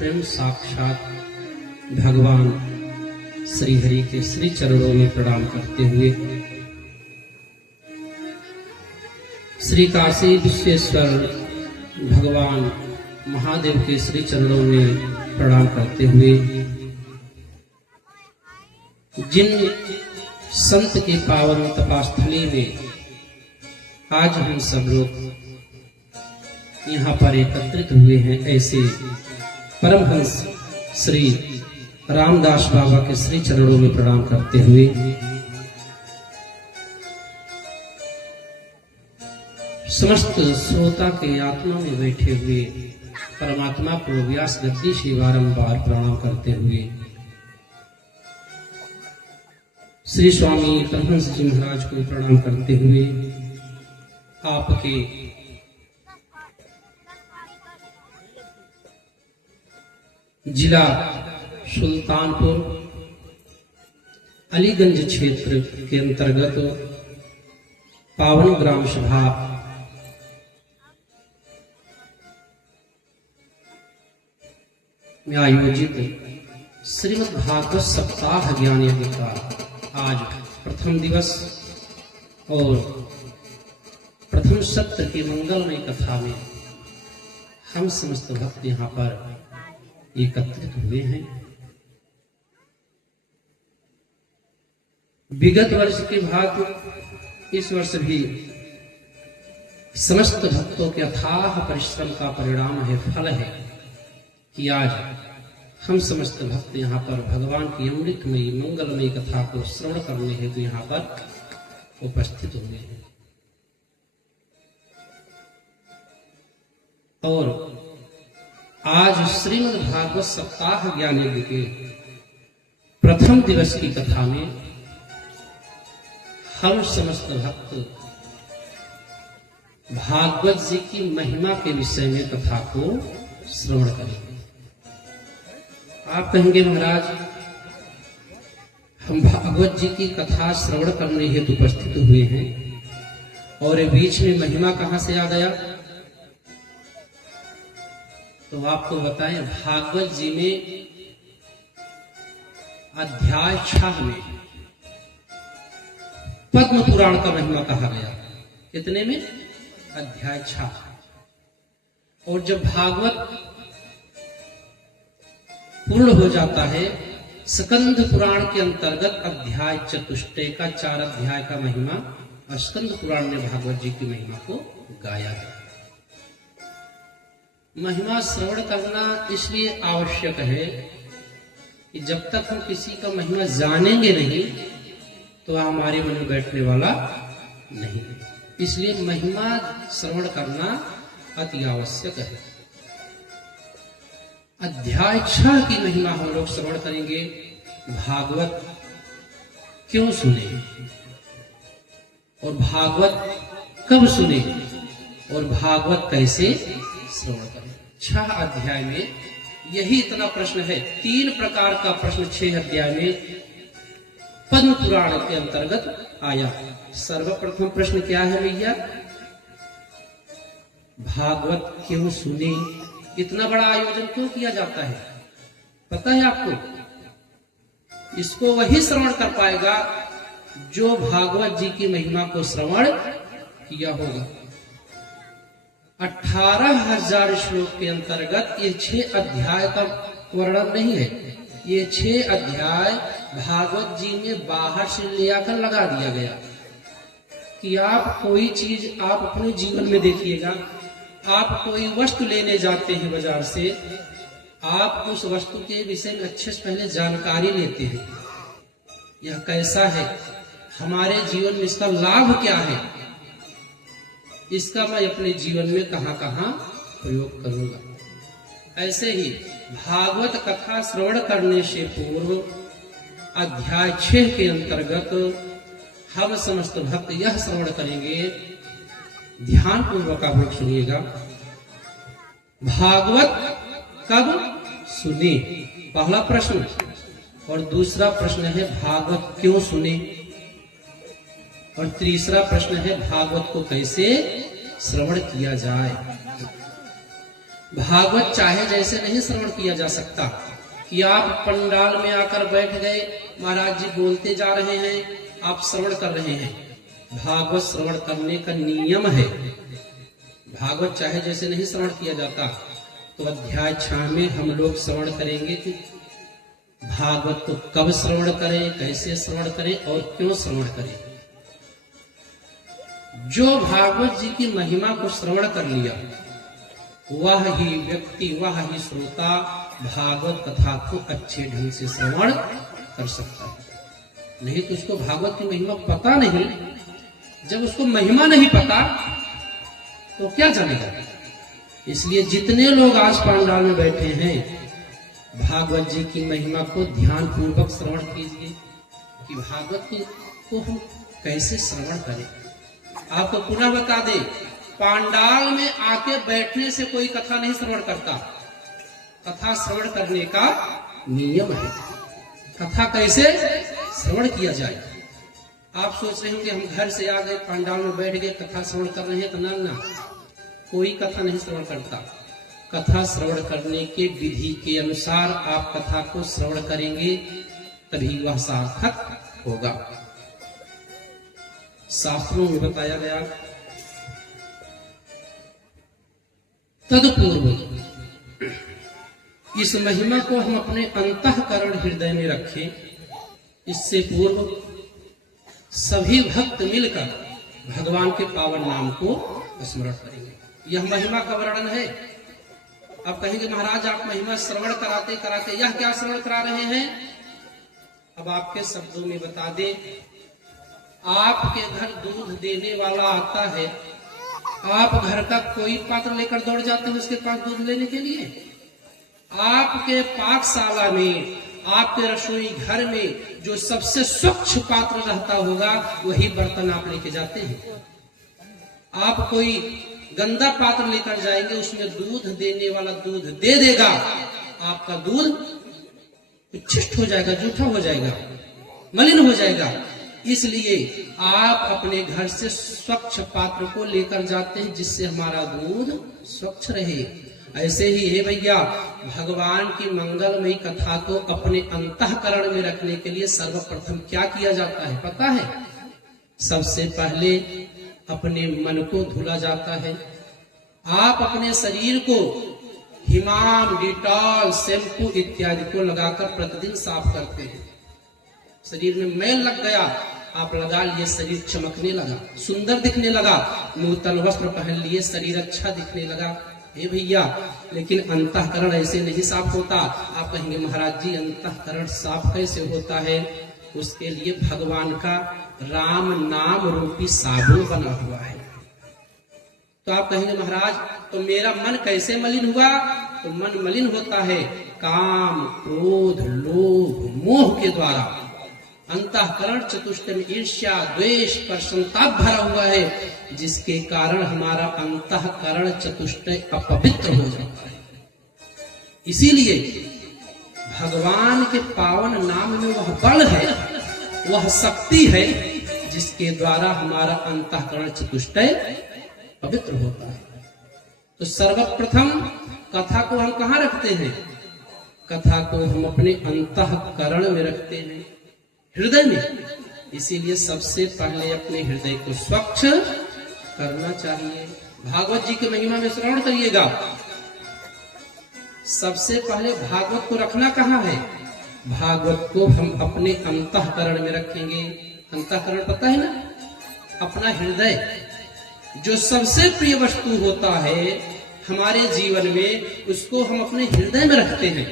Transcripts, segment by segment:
स्वयं साक्षात भगवान श्री हरि के श्री चरणों में प्रणाम करते हुए श्री काशी विश्वेश्वर भगवान महादेव के श्री चरणों में प्रणाम करते हुए जिन संत के पावन तपस्थली में आज हम सब लोग यहाँ पर एकत्रित हुए हैं, ऐसे परमहंस श्री रामदास बाबा के श्री चरणों में प्रणाम करते हुए समस्त श्रोता के आत्मा में बैठे हुए परमात्मा को व्यास गद्दी से बारंबार प्रणाम करते हुए श्री स्वामी परमहंस जी महाराज को प्रणाम करते हुए आपके जिला सुल्तानपुर अलीगंज क्षेत्र के अंतर्गत पावन ग्राम सभा में आयोजित श्रीमद् भागवत सप्ताह ज्ञान यज्ञ का आज प्रथम दिवस और प्रथम सत्र की मंगलमय कथा में हम समस्त भक्त यहाँ पर एकत्रित हुए हैं। विगत वर्ष के भांति इस वर्ष भी समस्त भक्तों के अथाह परिश्रम का परिणाम है, फल है कि आज हम समस्त भक्त यहाँ पर भगवान की अमृतमयी मंगलमयी कथा को श्रवण करने हेतु यहाँ पर उपस्थित हुए हैं। और आज श्रीमद् भागवत सप्ताह ज्ञान यज्ञ के प्रथम दिवस की कथा में हम समस्त भक्त भागवत जी की महिमा के विषय में कथा को श्रवण करेंगे। आप कहेंगे महाराज हम भागवत जी की कथा श्रवण करने हेतु उपस्थित हुए हैं और बीच में महिमा कहां से आ गया? तो आपको बताएं, भागवत जी में अध्याय 6 में पद्म पुराण का महिमा कहा गया। कितने में? अध्याय 6। और जब भागवत पूर्ण हो जाता है, स्कंद पुराण के अंतर्गत अध्याय 4 का 4 अध्याय का महिमा स्कंद पुराण ने भागवत जी की महिमा को गाया है। महिमा श्रवण करना इसलिए आवश्यक है कि जब तक हम किसी का महिमा जानेंगे नहीं तो हमारे मन में बैठने वाला नहीं है। इसलिए महिमा श्रवण करना अति आवश्यक है। अध्याय 6 की महिमा हम लोग श्रवण करेंगे। भागवत क्यों सुने और भागवत कब सुने और भागवत कैसे श्रवण करें। 6 अध्याय में यही इतना प्रश्न है। 3 प्रकार का प्रश्न 6 अध्याय में पद्म पुराण के अंतर्गत आया। सर्वप्रथम प्रश्न क्या है भैया? भागवत क्यों सुने? इतना बड़ा आयोजन क्यों किया जाता है? पता है आपको? इसको वही श्रवण कर पाएगा जो भागवत जी की महिमा को श्रवण किया होगा। 18,000 श्लोक के अंतर्गत ये 6 अध्याय का वर्णन नहीं है। ये 6 अध्याय भागवत जी में बाहर से ले आकर लगा दिया गया कि आप कोई चीज आप अपने जीवन में देखिएगा। आप कोई वस्तु लेने जाते हैं बाजार से, आप उस वस्तु के विषय में अच्छे से पहले जानकारी लेते हैं। यह कैसा है, हमारे जीवन में इसका लाभ क्या है, इसका मैं अपने जीवन में कहां कहां प्रयोग करूंगा। ऐसे ही भागवत कथा श्रवण करने से पूर्व अध्याय 6 के अंतर्गत हम समस्त भक्त यह श्रवण करेंगे। ध्यान पूर्वक आप लोग सुनिएगा। भागवत कब सुने, पहला प्रश्न। और दूसरा प्रश्न है भागवत क्यों सुने, और तीसरा प्रश्न है भागवत को कैसे श्रवण किया जाए। भागवत चाहे जैसे नहीं श्रवण किया जा सकता कि आप पंडाल में आकर बैठ गए, महाराज जी बोलते जा रहे हैं, आप श्रवण कर रहे हैं। भागवत श्रवण करने का नियम है। भागवत चाहे जैसे नहीं श्रवण किया जाता। तो अध्याय 6 में हम लोग श्रवण करेंगे कि भागवत को कब श्रवण करें, कैसे श्रवण करें और क्यों श्रवण करें। जो भागवत जी की महिमा को श्रवण कर लिया, वह ही व्यक्ति, वह ही श्रोता भागवत कथा को अच्छे ढंग से श्रवण कर सकता है। नहीं तो उसको भागवत की महिमा पता नहीं। जब उसको महिमा नहीं पता तो क्या जानेगा। इसलिए जितने लोग आज पंडाल में बैठे हैं, भागवत जी की महिमा को ध्यान पूर्वक श्रवण कीजिए कि भागवत को हम कैसे श्रवण करें। आपको पुनः बता दे, पंडाल में आके बैठने से कोई कथा नहीं श्रवण करता। कथा श्रवण करने का नियम है। कथा कैसे श्रवण किया जाए। आप सोच रहे होंगे हम घर से आ गए, पंडाल में बैठ गए, कथा श्रवण कर रहे हैं, तो ना, कोई कथा नहीं श्रवण करता। कथा श्रवण करने के विधि के अनुसार आप कथा को श्रवण करेंगे, तभी वह सार्थक होगा। शास्त्रों में बताया गया, तदपूर्व इस महिमा को हम अपने अंतःकरण हृदय में रखें। इससे पूर्व सभी भक्त मिलकर भगवान के पावन नाम को स्मरण करेंगे। यह महिमा का वर्णन है। अब कहेंगे महाराज आप महिमा श्रवण कराते कराते यह क्या श्रवण करा रहे हैं। अब आपके शब्दों में बता दे, आपके घर दूध देने वाला आता है, आप घर का कोई पात्र लेकर दौड़ जाते हैं उसके पास दूध लेने के लिए। आपके पाकशाला में, आपके रसोई घर में जो सबसे स्वच्छ पात्र रहता होगा, वही बर्तन आप लेके जाते हैं। आप कोई गंदा पात्र लेकर जाएंगे, उसमें दूध देने वाला दूध दे देगा, आपका दूध उच्छिष्ट हो जाएगा, जूठा हो जाएगा, मलिन हो जाएगा। इसलिए आप अपने घर से स्वच्छ पात्र को लेकर जाते हैं, जिससे हमारा दूध स्वच्छ रहे। ऐसे ही है भैया, भगवान की मंगलमयी कथा को अपने अंतःकरण में रखने के लिए सर्वप्रथम क्या किया जाता है पता है। सबसे पहले अपने मन को धुला जाता है। आप अपने शरीर को हिमाम, डिटॉल, शैम्पू इत्यादि को लगाकर प्रतिदिन साफ करते हैं। शरीर में मैल लग गया, आप लगा लिए, शरीर चमकने लगा, सुंदर दिखने लगा। नूतन वस्त्र पहन लिए, शरीर अच्छा दिखने लगा। हे भैया, लेकिन अंतःकरण ऐसे नहीं साफ होता। आप कहेंगे महाराज जी अंतःकरण साफ कैसे होता है। उसके लिए भगवान का राम नाम रूपी साबुन बना हुआ है। तो आप कहेंगे महाराज तो मेरा मन कैसे मलिन हुआ। तो मन मलिन होता है काम, क्रोध, लोभ, मोह के द्वारा। अंतःकरण चतुष्टय में ईर्ष्या, द्वेष, प्रसन्नताप भरा हुआ है, जिसके कारण हमारा अंतःकरण चतुष्टय अपवित्र हो जाता है। इसीलिए भगवान के पावन नाम में वह बल है, वह शक्ति है, जिसके द्वारा हमारा अंतःकरण चतुष्टय पवित्र होता है। तो सर्वप्रथम कथा को हम कहाँ रखते हैं। कथा को हम अपने अंतःकरण में रखते हैं, हृदय में। इसीलिए सबसे पहले अपने हृदय को स्वच्छ करना चाहिए। भागवत जी की महिमा में श्रवण करिएगा। सबसे पहले भागवत को रखना कहाँ है। भागवत को हम अपने अंतःकरण में रखेंगे। अंतःकरण पता है ना, अपना हृदय, जो सबसे प्रिय वस्तु होता है हमारे जीवन में, उसको हम अपने हृदय में रखते हैं।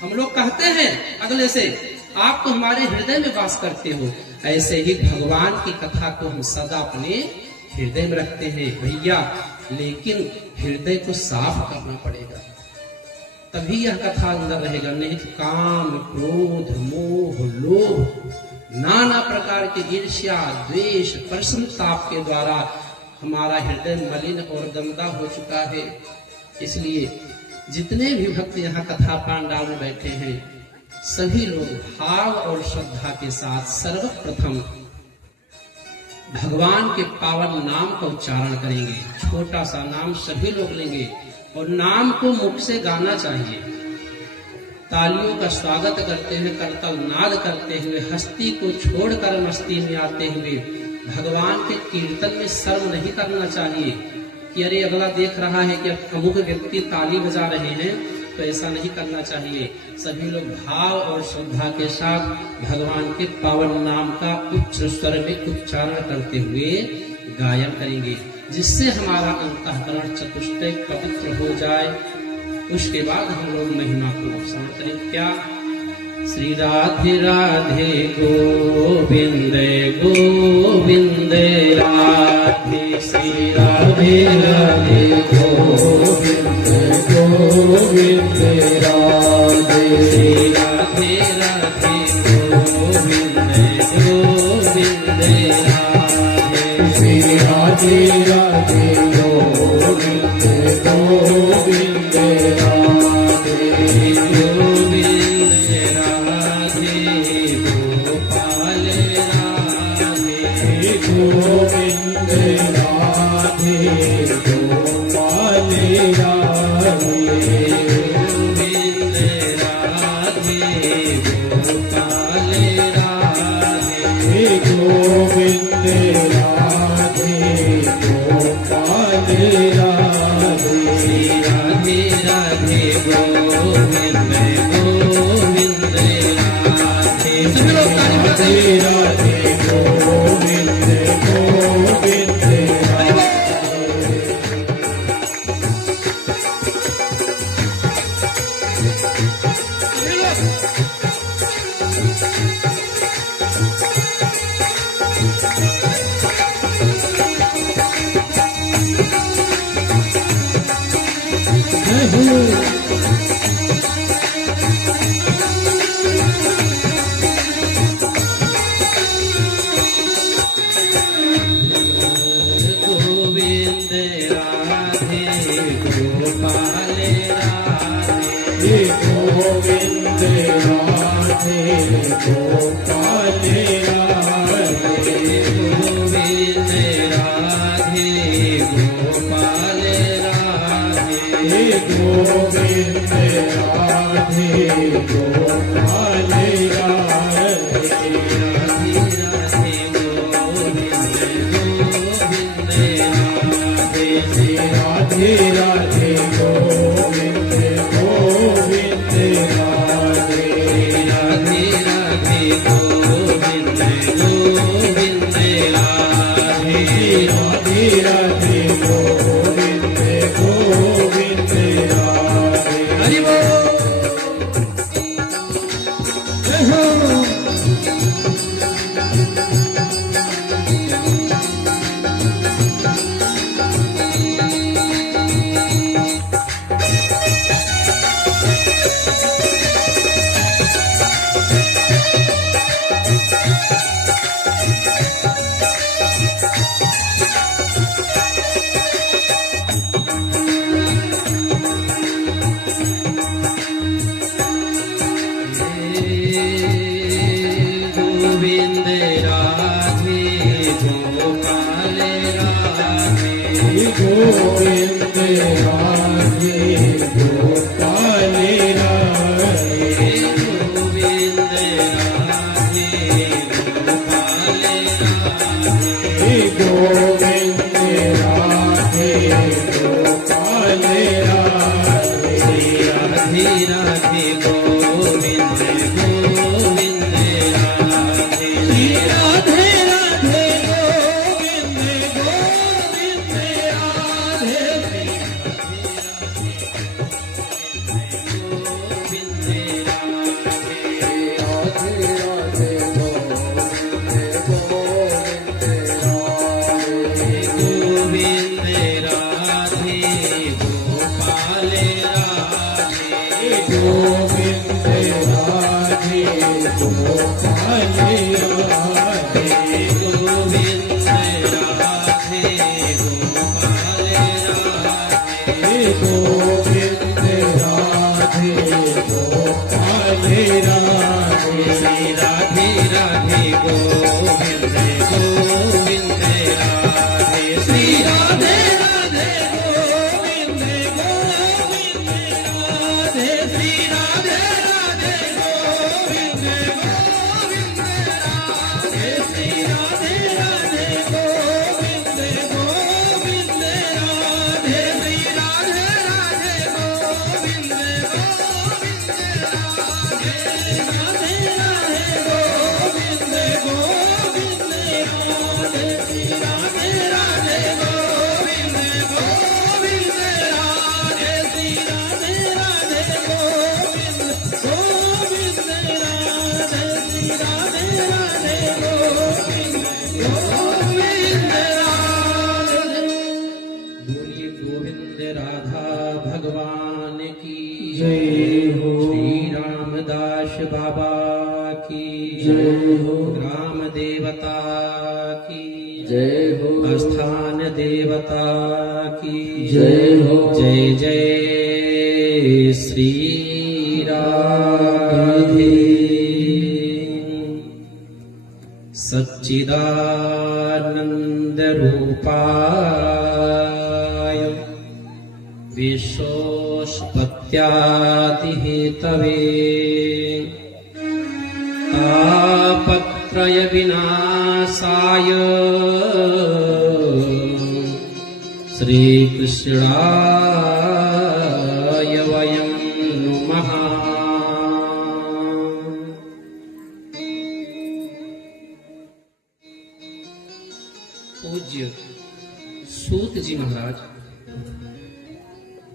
हम लोग कहते हैं अगले से, आप तो हमारे हृदय में वास करते हो। ऐसे ही भगवान की कथा को हम सदा अपने हृदय में रखते हैं भैया। लेकिन हृदय को साफ करना पड़ेगा, तभी यह कथा अंदर रहेगा। नहीं तो काम, क्रोध, मोह, लोभ, नाना प्रकार के ईर्ष्या, द्वेष, प्रसन्नताप के द्वारा हमारा हृदय मलिन और गंदा हो चुका है। इसलिए जितने भी भक्त यहाँ कथा पंडाल में बैठे हैं, सभी लोग भाव और श्रद्धा के साथ सर्वप्रथम भगवान के पावन नाम का उच्चारण करेंगे। छोटा सा नाम सभी लोग लेंगे, और नाम को मुख से गाना चाहिए। तालियों का स्वागत करते हुए, करतल नाद करते हुए, हस्ती को छोड़कर मस्ती में आते हुए भगवान के कीर्तन में शर्म नहीं करना चाहिए कि अरे अगला देख रहा है कि अमुक व्यक्ति ताली बजा रहे हैं, तो ऐसा नहीं करना चाहिए। सभी लोग भाव और श्रद्धा के साथ भगवान के पावन नाम का उच्च स्वर में उच्चारण करते हुए गायन करेंगे, जिससे हमारा अंतःकरण चतुष्टय पवित्र हो जाए। उसके बाद हम लोग महिमा को स्मरण करें। क्या? श्री राधे राधे गोविंद गोविंद राधे, श्री राधे राधे गोविंद गोविंद राधे, श्री राधे राधे गोविंद गोविंद राधे, श्री राधे राधे गोविंद गोविंद राधे, गोविंद राधे गोपाल राधे, गोविंद राधे गोपाल राधे, गोविंद राधे गोपाल राधे, गोविंद राधे गोपाल राधे, राधे राधे गोविंद गोविंद राधे, राधे राधे गोविंद गोविंद राधे। गोविंद राधे गोपाल राधे, गोविंद राधे गोपाल राधे, गोविंद राधे गोपाल राधे, गोविंद राधे गोपाल राधे, राधे राधे गोविंद गोविंद राधे, राधे राधे गोविंद गोविंद राधे, राधे राधे गोविंद गोविंद राधे। हरि बोल। गोविंद राधे गोपाल राधे, गोविंद राधे गोपाल राधे, गोविंद राधे गोपाल राधे, गोविंद राधे गोपाल राधे, राधे राधे गोविंद गोविंद राधे, राधे राधे गोविंद गोविंद राधे, गोविंद राधे, राधे राधे गोविंद राधे गोपाल राधे, गोविंद राधे गोपाल राधे, गोविंद राधे गोपाल राधे, गोविंद राधे गोपाल राधे, राधे राधे गोविंद गोविंद राधे, श्री राधे राधे गोविंद गोविंद जय हो। श्री रामदास बाबा की जय हो। ग्राम देवता की जय हो। स्थान देवता की जय हो। जय जय श्री राधे। सच्चिदानंद रूपाय विश्वोत्पत्त्यादि हेतवे तापत्रय विनाशाय श्रीकृष्णाय वयं नुमः। पूज्य सूत जी महाराज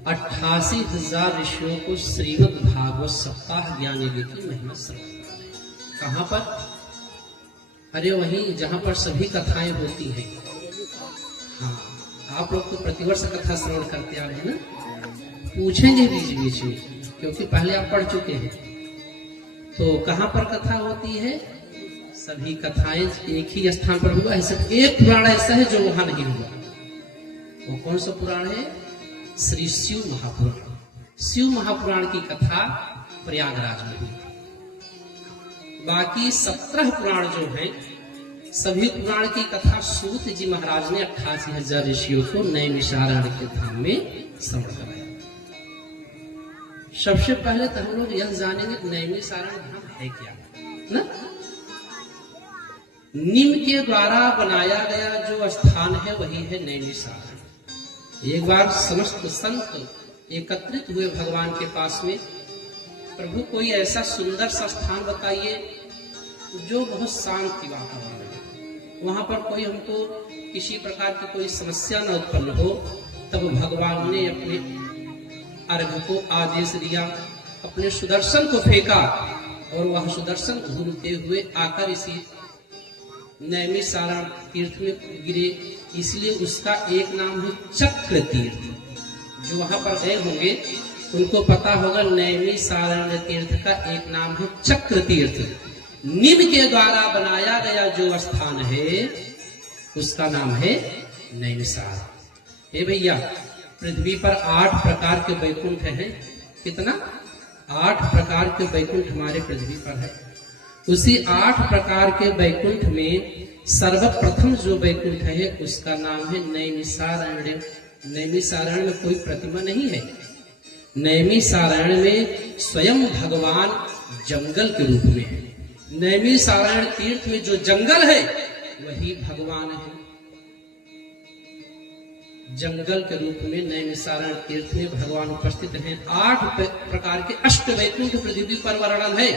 88,000 ऋषियों को श्रीमद् भागवत सप्ताह ज्ञान यज्ञ की महिमा श्रवण कर रहे हैं। कहाँ पर? अरे वहीं जहां पर सभी कथाएं होती हैं। हाँ, आप लोग तो प्रतिवर्ष कथा श्रवण करते आ रहे हैं ना। पूछेंगे बीच बीच में, क्योंकि पहले आप पढ़ चुके हैं। तो कहाँ पर कथा होती है? सभी कथाएं एक ही स्थान पर हुआ है। सिर्फ एक पुराण ऐसा है जो वहां नहीं हुआ। वो कौन सा पुराण है? श्री शिव महापुराण। शिव महापुराण की कथा प्रयागराज में हुई। बाकी 17 पुराण जो हैं, सभी पुराण की कथा सूत जी महाराज ने 88,000 ऋषियों को नैमिषारण्य के धाम में श्रवण कराया। सबसे पहले तो हम लोग यह जानेंगे नैमिषारण्य धाम है क्या ना। नीम के द्वारा बनाया गया जो स्थान है वही है नैमिषारण्य। एक बार समस्त संत एकत्रित हुए भगवान के पास में, प्रभु कोई ऐसा सुंदर सा स्थान बताइए जो बहुत शांति वातावरण है, वहां पर कोई हमको किसी प्रकार की कोई समस्या न उत्पन्न हो। तब भगवान ने अपने अर्घ को आदेश दिया, अपने सुदर्शन को फेंका और वह सुदर्शन घूमते हुए आकर इसी नैमिषारण्य तीर्थ में गिरे। इसलिए उसका एक नाम है चक्र तीर्थ। जो वहां पर गए होंगे उनको पता होगा नैमिषारण्य तीर्थ का एक नाम है चक्र तीर्थ। नीम के द्वारा बनाया गया जो स्थान है उसका नाम है नैमिषारण्य। हे भैया, पृथ्वी पर 8 प्रकार के वैकुंठ हैं। कितना? 8 प्रकार के वैकुंठ हमारे पृथ्वी पर है। उसी 8 प्रकार के वैकुंठ में सर्वप्रथम जो वैकुंठ है उसका नाम है नैमिषारण्य। नैमिषारण्य में कोई प्रतिमा नहीं है। नैमिषारण्य में स्वयं भगवान जंगल के रूप में है। नैमिषारण्य तीर्थ में जो जंगल है वही भगवान है। जंगल के रूप में नैमिषारण्य तीर्थ में भगवान उपस्थित हैं। 8 प्रकार के अष्ट वैकुंठ पृथ्वी पर वर्णन है।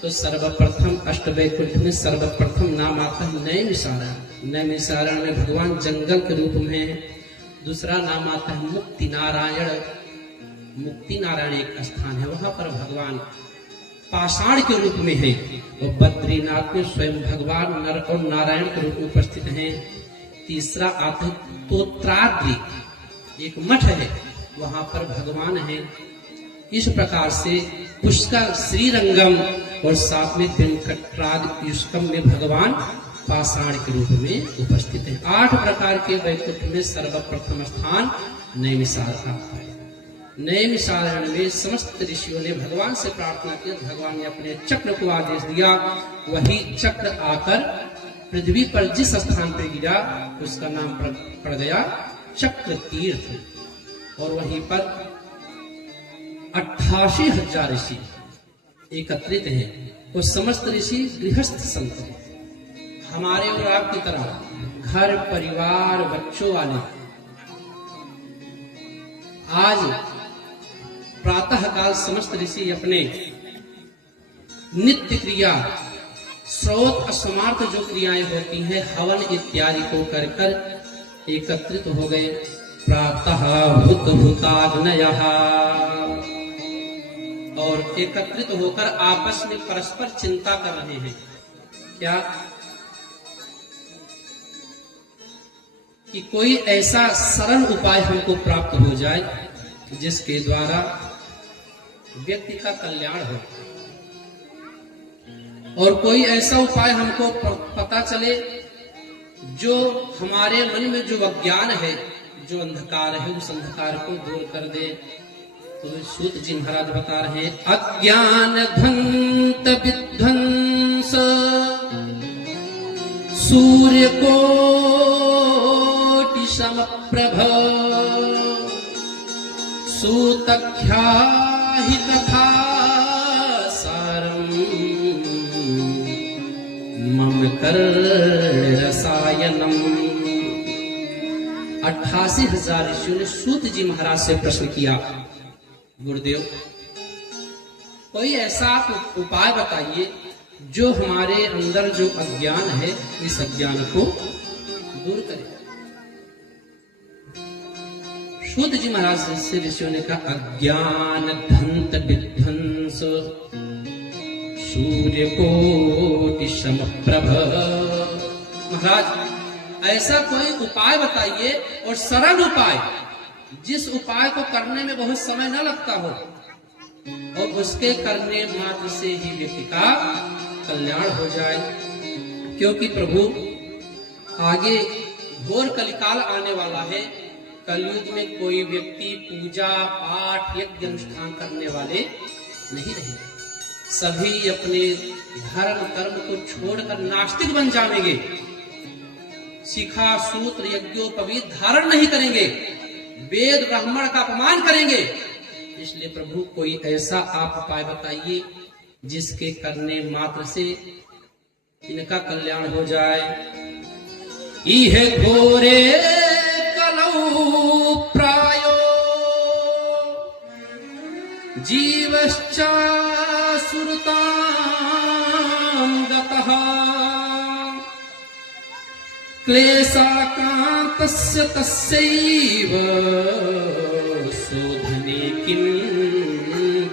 तो सर्वप्रथम अष्ट वैकुंठ में सर्वप्रथम नाम आता है नैमिषारण्य। नैमिषारण्य में भगवान जंगल के रूप में है। दूसरा नाम आता है मुक्ति नारायण। मुक्ति नारायण एक स्थान है, वहां पर भगवान पाषाण के रूप में है। और बद्रीनाथ में स्वयं भगवान नर और नारायण के रूप में उपस्थित हैं। तीसरा आता है तोत्राद्रि, एक मठ है, वहां पर भगवान है। इस प्रकार से पुष्कर, श्रीरंगम और साथ में वेंकटराज युष्कम में भगवान पाषाण के रूप में उपस्थित हैं। 8 प्रकार के वैकुंठ में सर्वप्रथम स्थान नैमिषारण्य है। नैमिषारण्य में समस्त ऋषियों ने भगवान से प्रार्थना की। भगवान ने अपने चक्र को आदेश दिया। वही चक्र आकर पृथ्वी पर जिस स्थान पर गिरा उसका नाम पड़ गया चक्र तीर्थ। और वहीं पर 88,000 ऋषि एकत्रित हैं। वो समस्त ऋषि गृहस्थ संत हैं, हमारे और आपकी तरह घर परिवार बच्चों वाले। आज प्रातः काल समस्त ऋषि अपने नित्य क्रिया, स्रोत अस्मार्थ जो क्रियाएं होती हैं, हवन इत्यादि को कर कर एकत्रित हो गए। प्रातः भूत भूताग्नयः, और एकत्रित होकर आपस में परस्पर चिंता कर रहे हैं। क्या? कि कोई ऐसा सरल उपाय हमको प्राप्त हो जाए जिसके द्वारा व्यक्ति का कल्याण हो। और कोई ऐसा उपाय हमको पता चले जो हमारे मन में जो अज्ञान है, जो अंधकार है, उस अंधकार को दूर कर दे। तो सूत जी महाराज बता रहे हैं, अज्ञान ध्वंत विध्वंस सूर्य कोटि समप्रभ सूतख्याहि कथा सारम मम कर रसायनम। 88,000 ऋषियों ने सूत जी महाराज से प्रश्न किया, गुरुदेव कोई ऐसा उपाय बताइए जो हमारे अंदर जो अज्ञान है, इस अज्ञान को दूर करे। सूत जी महाराज से ऋषियों ने कहा, अज्ञान धंत विध्वंस सूर्य कोटि समप्रभ। महाराज ऐसा कोई उपाय बताइए, और सरल उपाय, जिस उपाय को करने में बहुत समय न लगता हो, और उसके करने मात्र से ही व्यक्ति का कल्याण हो जाए। क्योंकि प्रभु आगे घोर कलिकाल आने वाला है। कलयुग में कोई व्यक्ति पूजा पाठ यज्ञ अनुष्ठान करने वाले नहीं रहेंगे। सभी अपने धर्म कर्म को छोड़कर नास्तिक बन जाएंगे, शिखा सूत्र यज्ञोपवीत धारण नहीं करेंगे, वेद ब्राह्मण का अपमान करेंगे। इसलिए प्रभु कोई ऐसा आप उपाय बताइए जिसके करने मात्र से इनका कल्याण हो जाए। इह घोरे कलौ प्रायो जीवश्चा सुरतां गतः क्लेशाकान्तस्य तस्यैव शोधने किं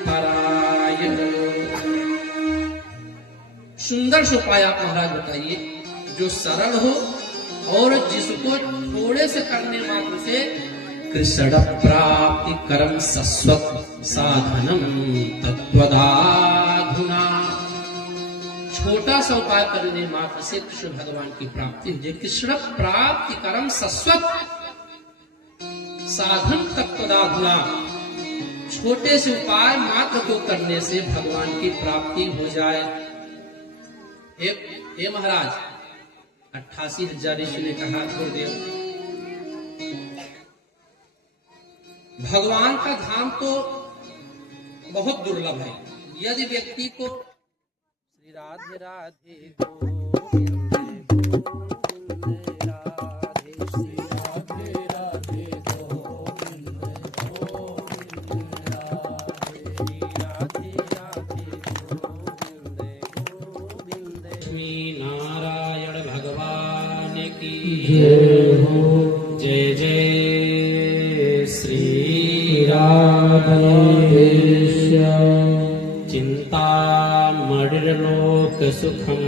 पराय। सुंदर से उपाय आप महाराज बताइए जो सरल हो और जिसको थोड़े से करने मात्र से कृष्ण प्राप्ति करम सस्वत साधनम तत्वदाधुना। छोटा सा उपाय करने मात्र से कृष्ण भगवान की प्राप्ति हो जाए। कृष्ण प्राप्ति करम सस्वत साधन तत्वदाधुना। छोटे से उपाय मात्र को करने से भगवान की प्राप्ति हो जाए। हे महाराज, 88,000 ऋषि ने कहा, गुरुदेव भगवान का धाम तो बहुत दुर्लभ है। यदि व्यक्ति को श्री राधे राधे गोविंद गोविंद राधे श्री राधे राधे गोविंद गोविंद राधे श्री राधे राधे गोविंद गोविंद। लक्ष्मी नारायण भगवान की जय हो। जय जय श्री राधेश। चिंतामणिर्लोक सुखम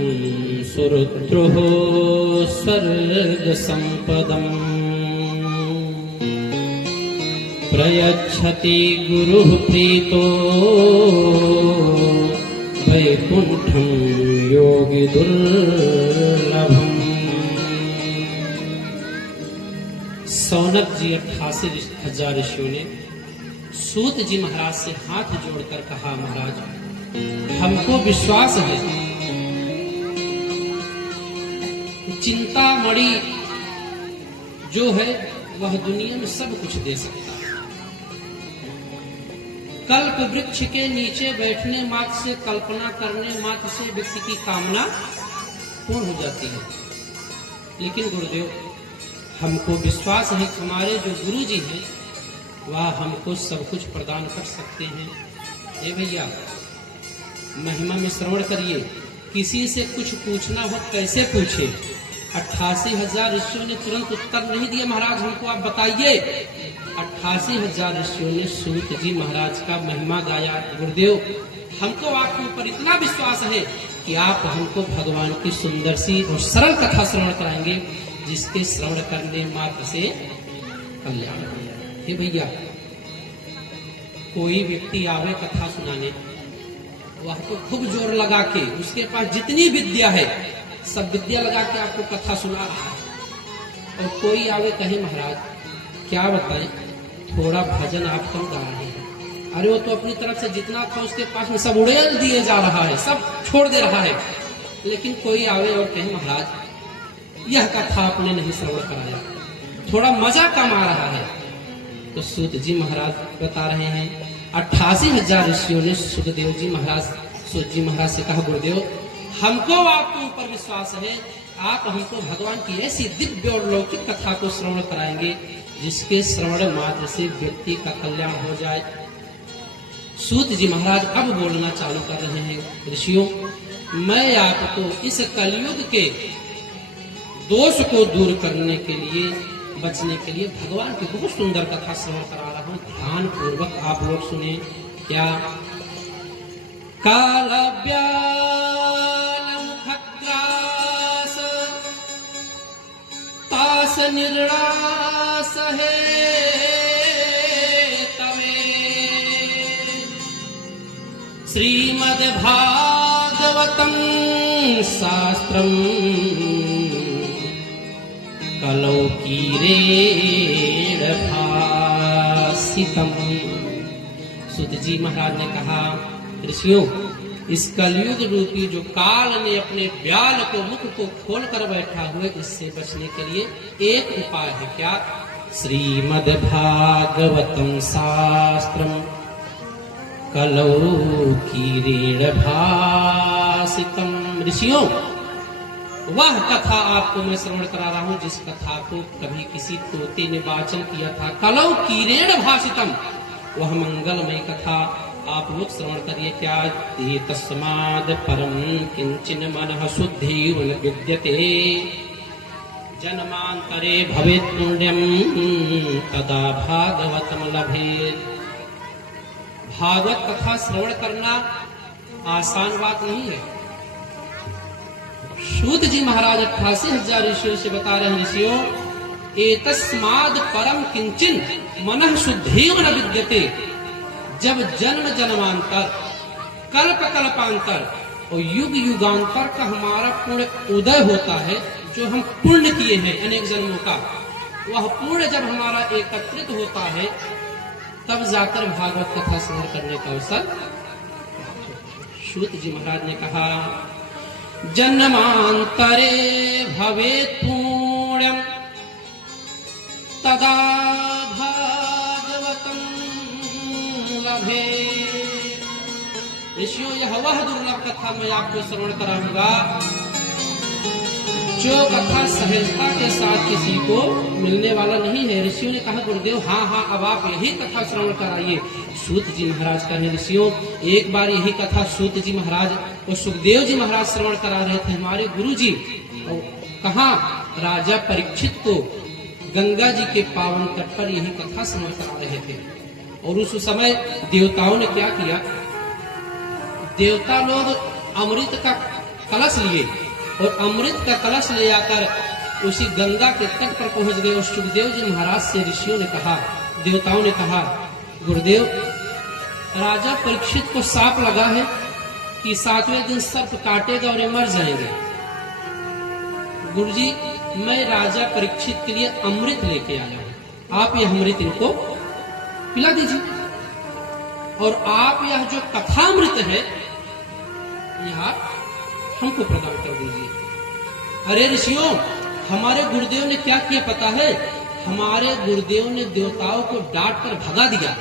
सुरुद्रुः स्वर्ग संपदम् प्रयच्छति गुरुः प्रीतो वैकुंठं योगी दुर्लभम्। सौनक जी 88,000 ऋषियों ने सूत जी महाराज से हाथ जोड़कर कहा, महाराज हमको विश्वास है चिंतामणि जो है वह दुनिया में सब कुछ दे सकता है। कल्प वृक्ष के नीचे बैठने मात्र से, कल्पना करने मात्र से व्यक्ति की कामना पूर्ण हो जाती है। लेकिन गुरुदेव हमको विश्वास है कि हमारे जो गुरु जी हैं वह हमको सब कुछ प्रदान कर सकते हैं। हे भैया, महिमा में श्रवण करिए। किसी से कुछ पूछना हो कैसे पूछे। 88,000 ऋषियों ने तुरंत उत्तर नहीं दिया, महाराज हमको आप बताइए। 88,000 ऋषियों ने सूत जी महाराज का महिमा गाया। गुरुदेव हमको आपके ऊपर इतना विश्वास है कि आप हमको भगवान की सुंदर सी और सरल कथा श्रवण कराएंगे, जिसके श्रवण करने मात्र से कल्याण हो जाए। हे भैया, कोई व्यक्ति आवे कथा सुनाने, वह तो खूब जोर लगा के, उसके पास जितनी विद्या है सब विद्या लगा के आपको कथा सुना रहा है, और कोई आवे कहे महाराज क्या बताएं, थोड़ा भजन आप कम गा रहे हैं। अरे वो तो अपनी तरफ से जितना था उसके पास में सब उड़ेल दिए जा रहा है, सब छोड़ दे रहा है। लेकिन कोई आवे और कहे महाराज यह कथा आपने नहीं श्रवण कराया, थोड़ा मजा कम आ रहा है। तो सूत जी महाराज बता रहे हैं 88,000 ऋषियों ने सुखदेव जी महाराज, सूत जी महाराज से कहा गुरुदेव हमको आपके ऊपर विश्वास है, आप हमको भगवान की ऐसी दिव्य और लौकिक कथा को श्रवण कराएंगे जिसके श्रवण मात्र से व्यक्ति का कल्याण हो जाए। सूत जी महाराज अब बोलना चालू कर रहे हैं, ऋषियों मैं आपको इस कलयुग के दोष को दूर करने के लिए, बचने के लिए भगवान की बहुत सुंदर कथा श्रवण करा रहा हूं, ध्यान पूर्वक आप लोग सुने। क्या काल मुखग्रास तास निर्णास है श्रीमद् भागवतं शास्त्रं कलौ कीरेण भासितम्। सूत जी महाराज ने कहा ऋषियों इस कलयुग रूपी जो काल ने अपने ब्याल को, मुख को खोल कर बैठा हुए, इससे बचने के लिए एक उपाय है। क्या? श्रीमद् भागवतं शास्त्रं कलौ कीरेण भासितम्। ऋषियों वह कथा आपको मैं श्रवण करा रहा हूं जिस कथा को कभी किसी तोते ने वाचन किया था। कलौ कीरेण भासितम्, वह मंगलमय कथा आप लोग श्रवण करिए। क्या? ते तस्माद् परम किंचिन मनः शुद्धिर्न विद्यते जन्मांतरे भवेत् पुण्यं तदा भागवतं लभेत्। भागवत कथा श्रवण करना आसान बात नहीं है। सूत जी महाराज 88,000 ऋषियों से बता रहे हैं, ऋषियों एतस्माद् परम किंचिन मनः शुद्धिर्न विद्यते। जब जन्म जन्मांतर, कल्प कल्पांतर और युग युगांतर का हमारा पुण्य उदय होता है, जो हम पुण्य किए हैं अनेक जन्मों का, वह पुण्य जब हमारा एकत्रित होता है तब जाकर भागवत कथा श्रवण करने का अवसर। सूत जी महाराज ने कहा जन्मांतरे भवेत् पुण्यं तदा भागवतं लभेत्। ऋषियों यह वह दुर्लभ कथा मैं आपको श्रवण कराऊंगा जो कथा सहजता के साथ किसी को मिलने वाला नहीं है। ऋषियों ने कहा गुरुदेव हाँ अब आप यही कथा श्रवण कराइए। सूत जी महाराज कहे ऋषियों एक बार यही कथा सूत जी महाराज और सुखदेव जी महाराज श्रवण करा रहे थे हमारे गुरु जी। कहा राजा परीक्षित को गंगा जी के पावन तट पर यही कथा श्रवण करा रहे थे। और उस समय देवताओं ने क्या किया, देवता लोग अमृत का कलश लिए और अमृत का कलश ले आकर उसी गंगा के तट पर पहुंच गए। और सुखदेव जी महाराज से ऋषियों ने कहा, देवताओं ने कहा गुरुदेव राजा परीक्षित को सांप लगा है कि 7वें दिन सर्प काटेगा और ये मर जाएंगे। गुरुजी मैं राजा परीक्षित के लिए अमृत लेके आया हूं, आप यह अमृत इनको पिला दीजिए और आप यह जो कथामृत है यह हमको प्रदान कर दीजिए। अरे ऋषियों हमारे गुरुदेव ने क्या किया पता है? हमारे गुरुदेव ने देवताओं को डांट कर भगा दिया।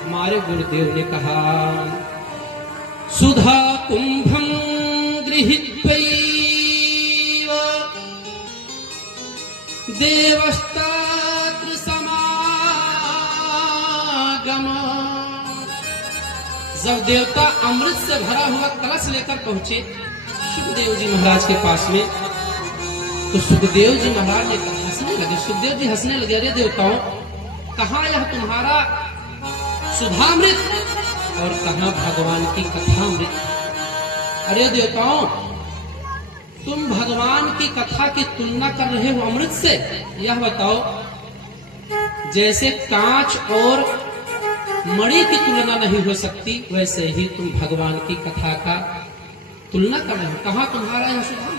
हमारे गुरुदेव ने कहा सुधा कुंभं गृहीत्वैव देवस्तात्र समागम। जब देवता अमृत से भरा हुआ कलश लेकर पहुंचे सुखदेव जी महाराज के पास में, तो सुखदेव जी महाराज ने हंसने लगे। सुखदेव जी हंसने लगे, अरे देवताओं कहाँ यह तुम्हारा सुधामृत और कहाँ भगवान की कथामृत। अरे देवताओं तुम भगवान की कथा की तुलना कर रहे हो अमृत से। यह बताओ जैसे कांच और मणि की तुलना नहीं हो सकती, वैसे ही तुम भगवान की कथा का तुलना कर रहे हो। कहाँ तुम्हारा यह सुधा?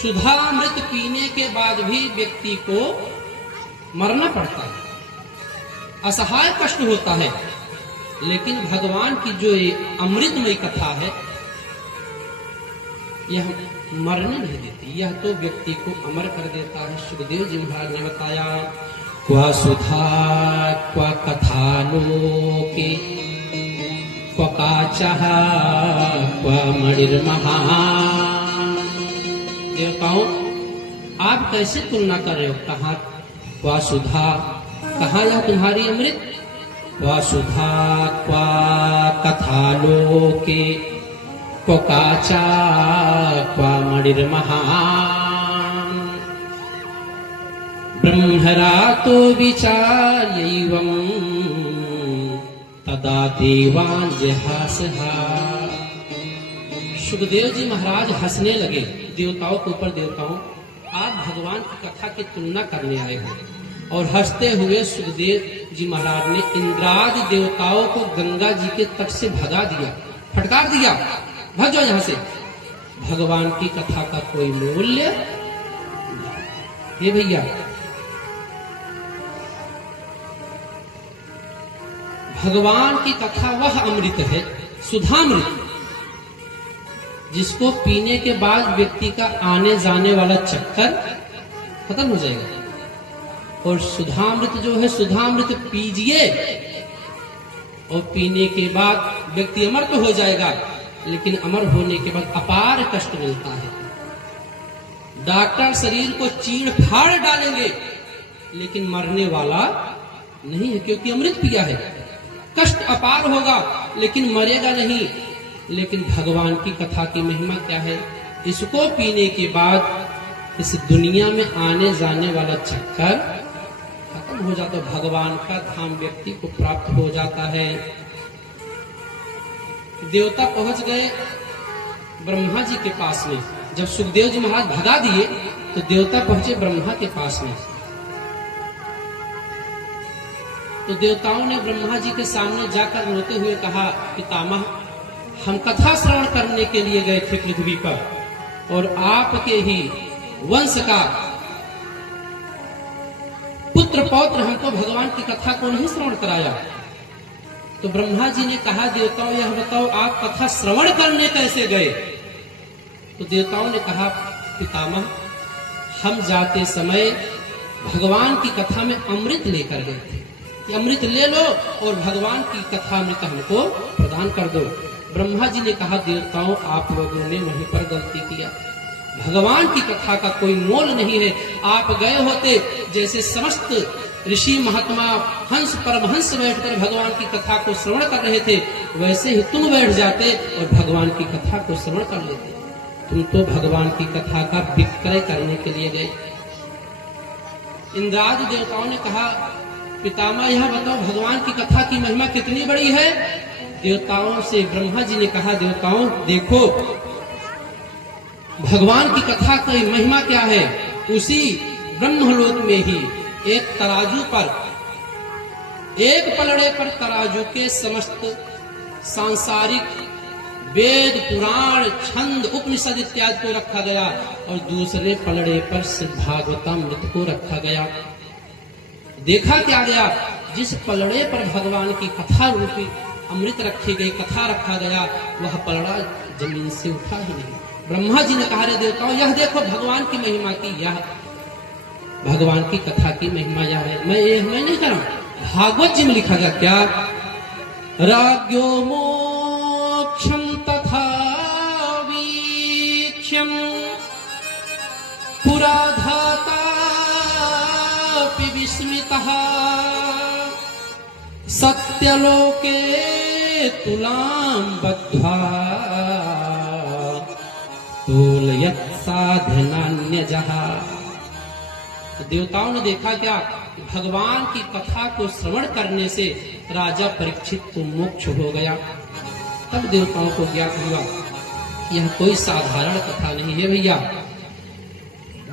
सुधामृत पीने के बाद भी व्यक्ति को मरना पड़ता है, असहाय कष्ट होता है, लेकिन भगवान की जो ये अमृतमय कथा है यह मरने नहीं देती, यह तो व्यक्ति को अमर कर देता है। सुखदेव जी महाराज ने बताया, क्वा सुधा क्वा कथालोके क्वा काचः क्वा मणिर्महा। देवताओं, आप कैसे तुलना कर रहे हो? कहा क्वा सुधा, कहा यह तुम्हारी अमृत? क्वा सुधा क्वा कथालोके क्वा काचा क्वा मणिर्महा। ब्रह्मरातो विचार्यैवं तदा देवान् जहासहा। सुखदेव जी महाराज हंसने लगे। देवताओं के ऊपर, देवताओं आप भगवान की कथा की तुलना करने आए हो। और हंसते हुए सुखदेव जी महाराज ने इंद्रादि देवताओं को गंगा जी के तट से भगा दिया, फटकार दिया, भाग जाओ यहां से। भगवान की कथा का कोई मूल्य ये भैया, भगवान की कथा वह अमृत है, सुधामृत, जिसको पीने के बाद व्यक्ति का आने जाने वाला चक्कर खत्म हो जाएगा। और सुधामृत जो है, सुधामृत पीजिए और पीने के बाद व्यक्ति अमर तो हो जाएगा, लेकिन अमर होने के बाद अपार कष्ट मिलता है। डॉक्टर शरीर को चीड़ फाड़ डालेंगे, लेकिन मरने वाला नहीं है, क्योंकि अमृत पिया है। कष्ट अपार होगा, लेकिन मरेगा नहीं। लेकिन भगवान की कथा की महिमा क्या है? इसको पीने के बाद इस दुनिया में आने जाने वाला चक्कर खत्म हो जाता है, भगवान का धाम व्यक्ति को प्राप्त हो जाता है। देवता पहुंच गए ब्रह्मा जी के पास में। जब सुखदेव जी महाराज भगा दिए तो देवता पहुंचे ब्रह्मा के पास में। तो देवताओं ने ब्रह्मा जी के सामने जाकर रोते हुए कहा, पितामह, हम कथा श्रवण करने के लिए गए थे पृथ्वी पर, और आपके ही वंश का पुत्र पौत्र हमको भगवान की कथा को नहीं श्रवण कराया। तो ब्रह्मा जी ने कहा, देवताओं यह बताओ आप कथा श्रवण करने कैसे गए? तो देवताओं ने कहा, पितामह, हम जाते समय भगवान की कथा में अमृत लेकर गए थे, अमृत ले लो और भगवान की कथा अमृत हमको प्रदान कर दो। ब्रह्मा जी ने कहा, देवताओं आप लोगों ने वहीं पर गलती किया, भगवान की कथा का कोई मोल नहीं है। आप गए होते, जैसे समस्त ऋषि महात्मा हंस परमहंस बैठकर भगवान की कथा को श्रवण कर रहे थे, वैसे ही तुम बैठ जाते और भगवान की कथा को श्रवण कर लेते। तुम तो भगवान की कथा का विक्रय करने के लिए गए। इंद्रादि देवताओं ने कहा, पितामह यह बताओ भगवान की कथा की महिमा कितनी बड़ी है? देवताओं से ब्रह्मा जी ने कहा, देवताओं देखो भगवान की कथा की महिमा क्या है। उसी ब्रह्मलोक में ही एक तराजू पर, एक पलड़े पर तराजू के समस्त सांसारिक वेद पुराण छंद उपनिषद इत्यादि को रखा गया, और दूसरे पलड़े पर श्रीमद् भागवतामृत को रखा गया। देखा क्या गया, जिस पलड़े पर भगवान की कथा रूपी अमृत रखी गई, कथा रखा गया, वह पलड़ा जमीन से उठा ही नहीं। ब्रह्मा जी ने कहा, रे देवताओं यह देखो भगवान की महिमा की, यह भगवान की कथा की महिमा यह है। मैं नहीं कर रहा हूं, भागवत जी में लिखा गया क्या, राज्ञो मोक्षम तथा वीक्ष्यम पुराधाता विस्मितः सत्यलोके तुलां बद्ध्वा तुलयत् साधनान्यजः। तो देवताओं ने देखा क्या, भगवान की कथा को श्रवण करने से राजा परीक्षित को मोक्ष हो गया। तब देवताओं को ज्ञात हुआ यह कोई साधारण कथा नहीं है भैया।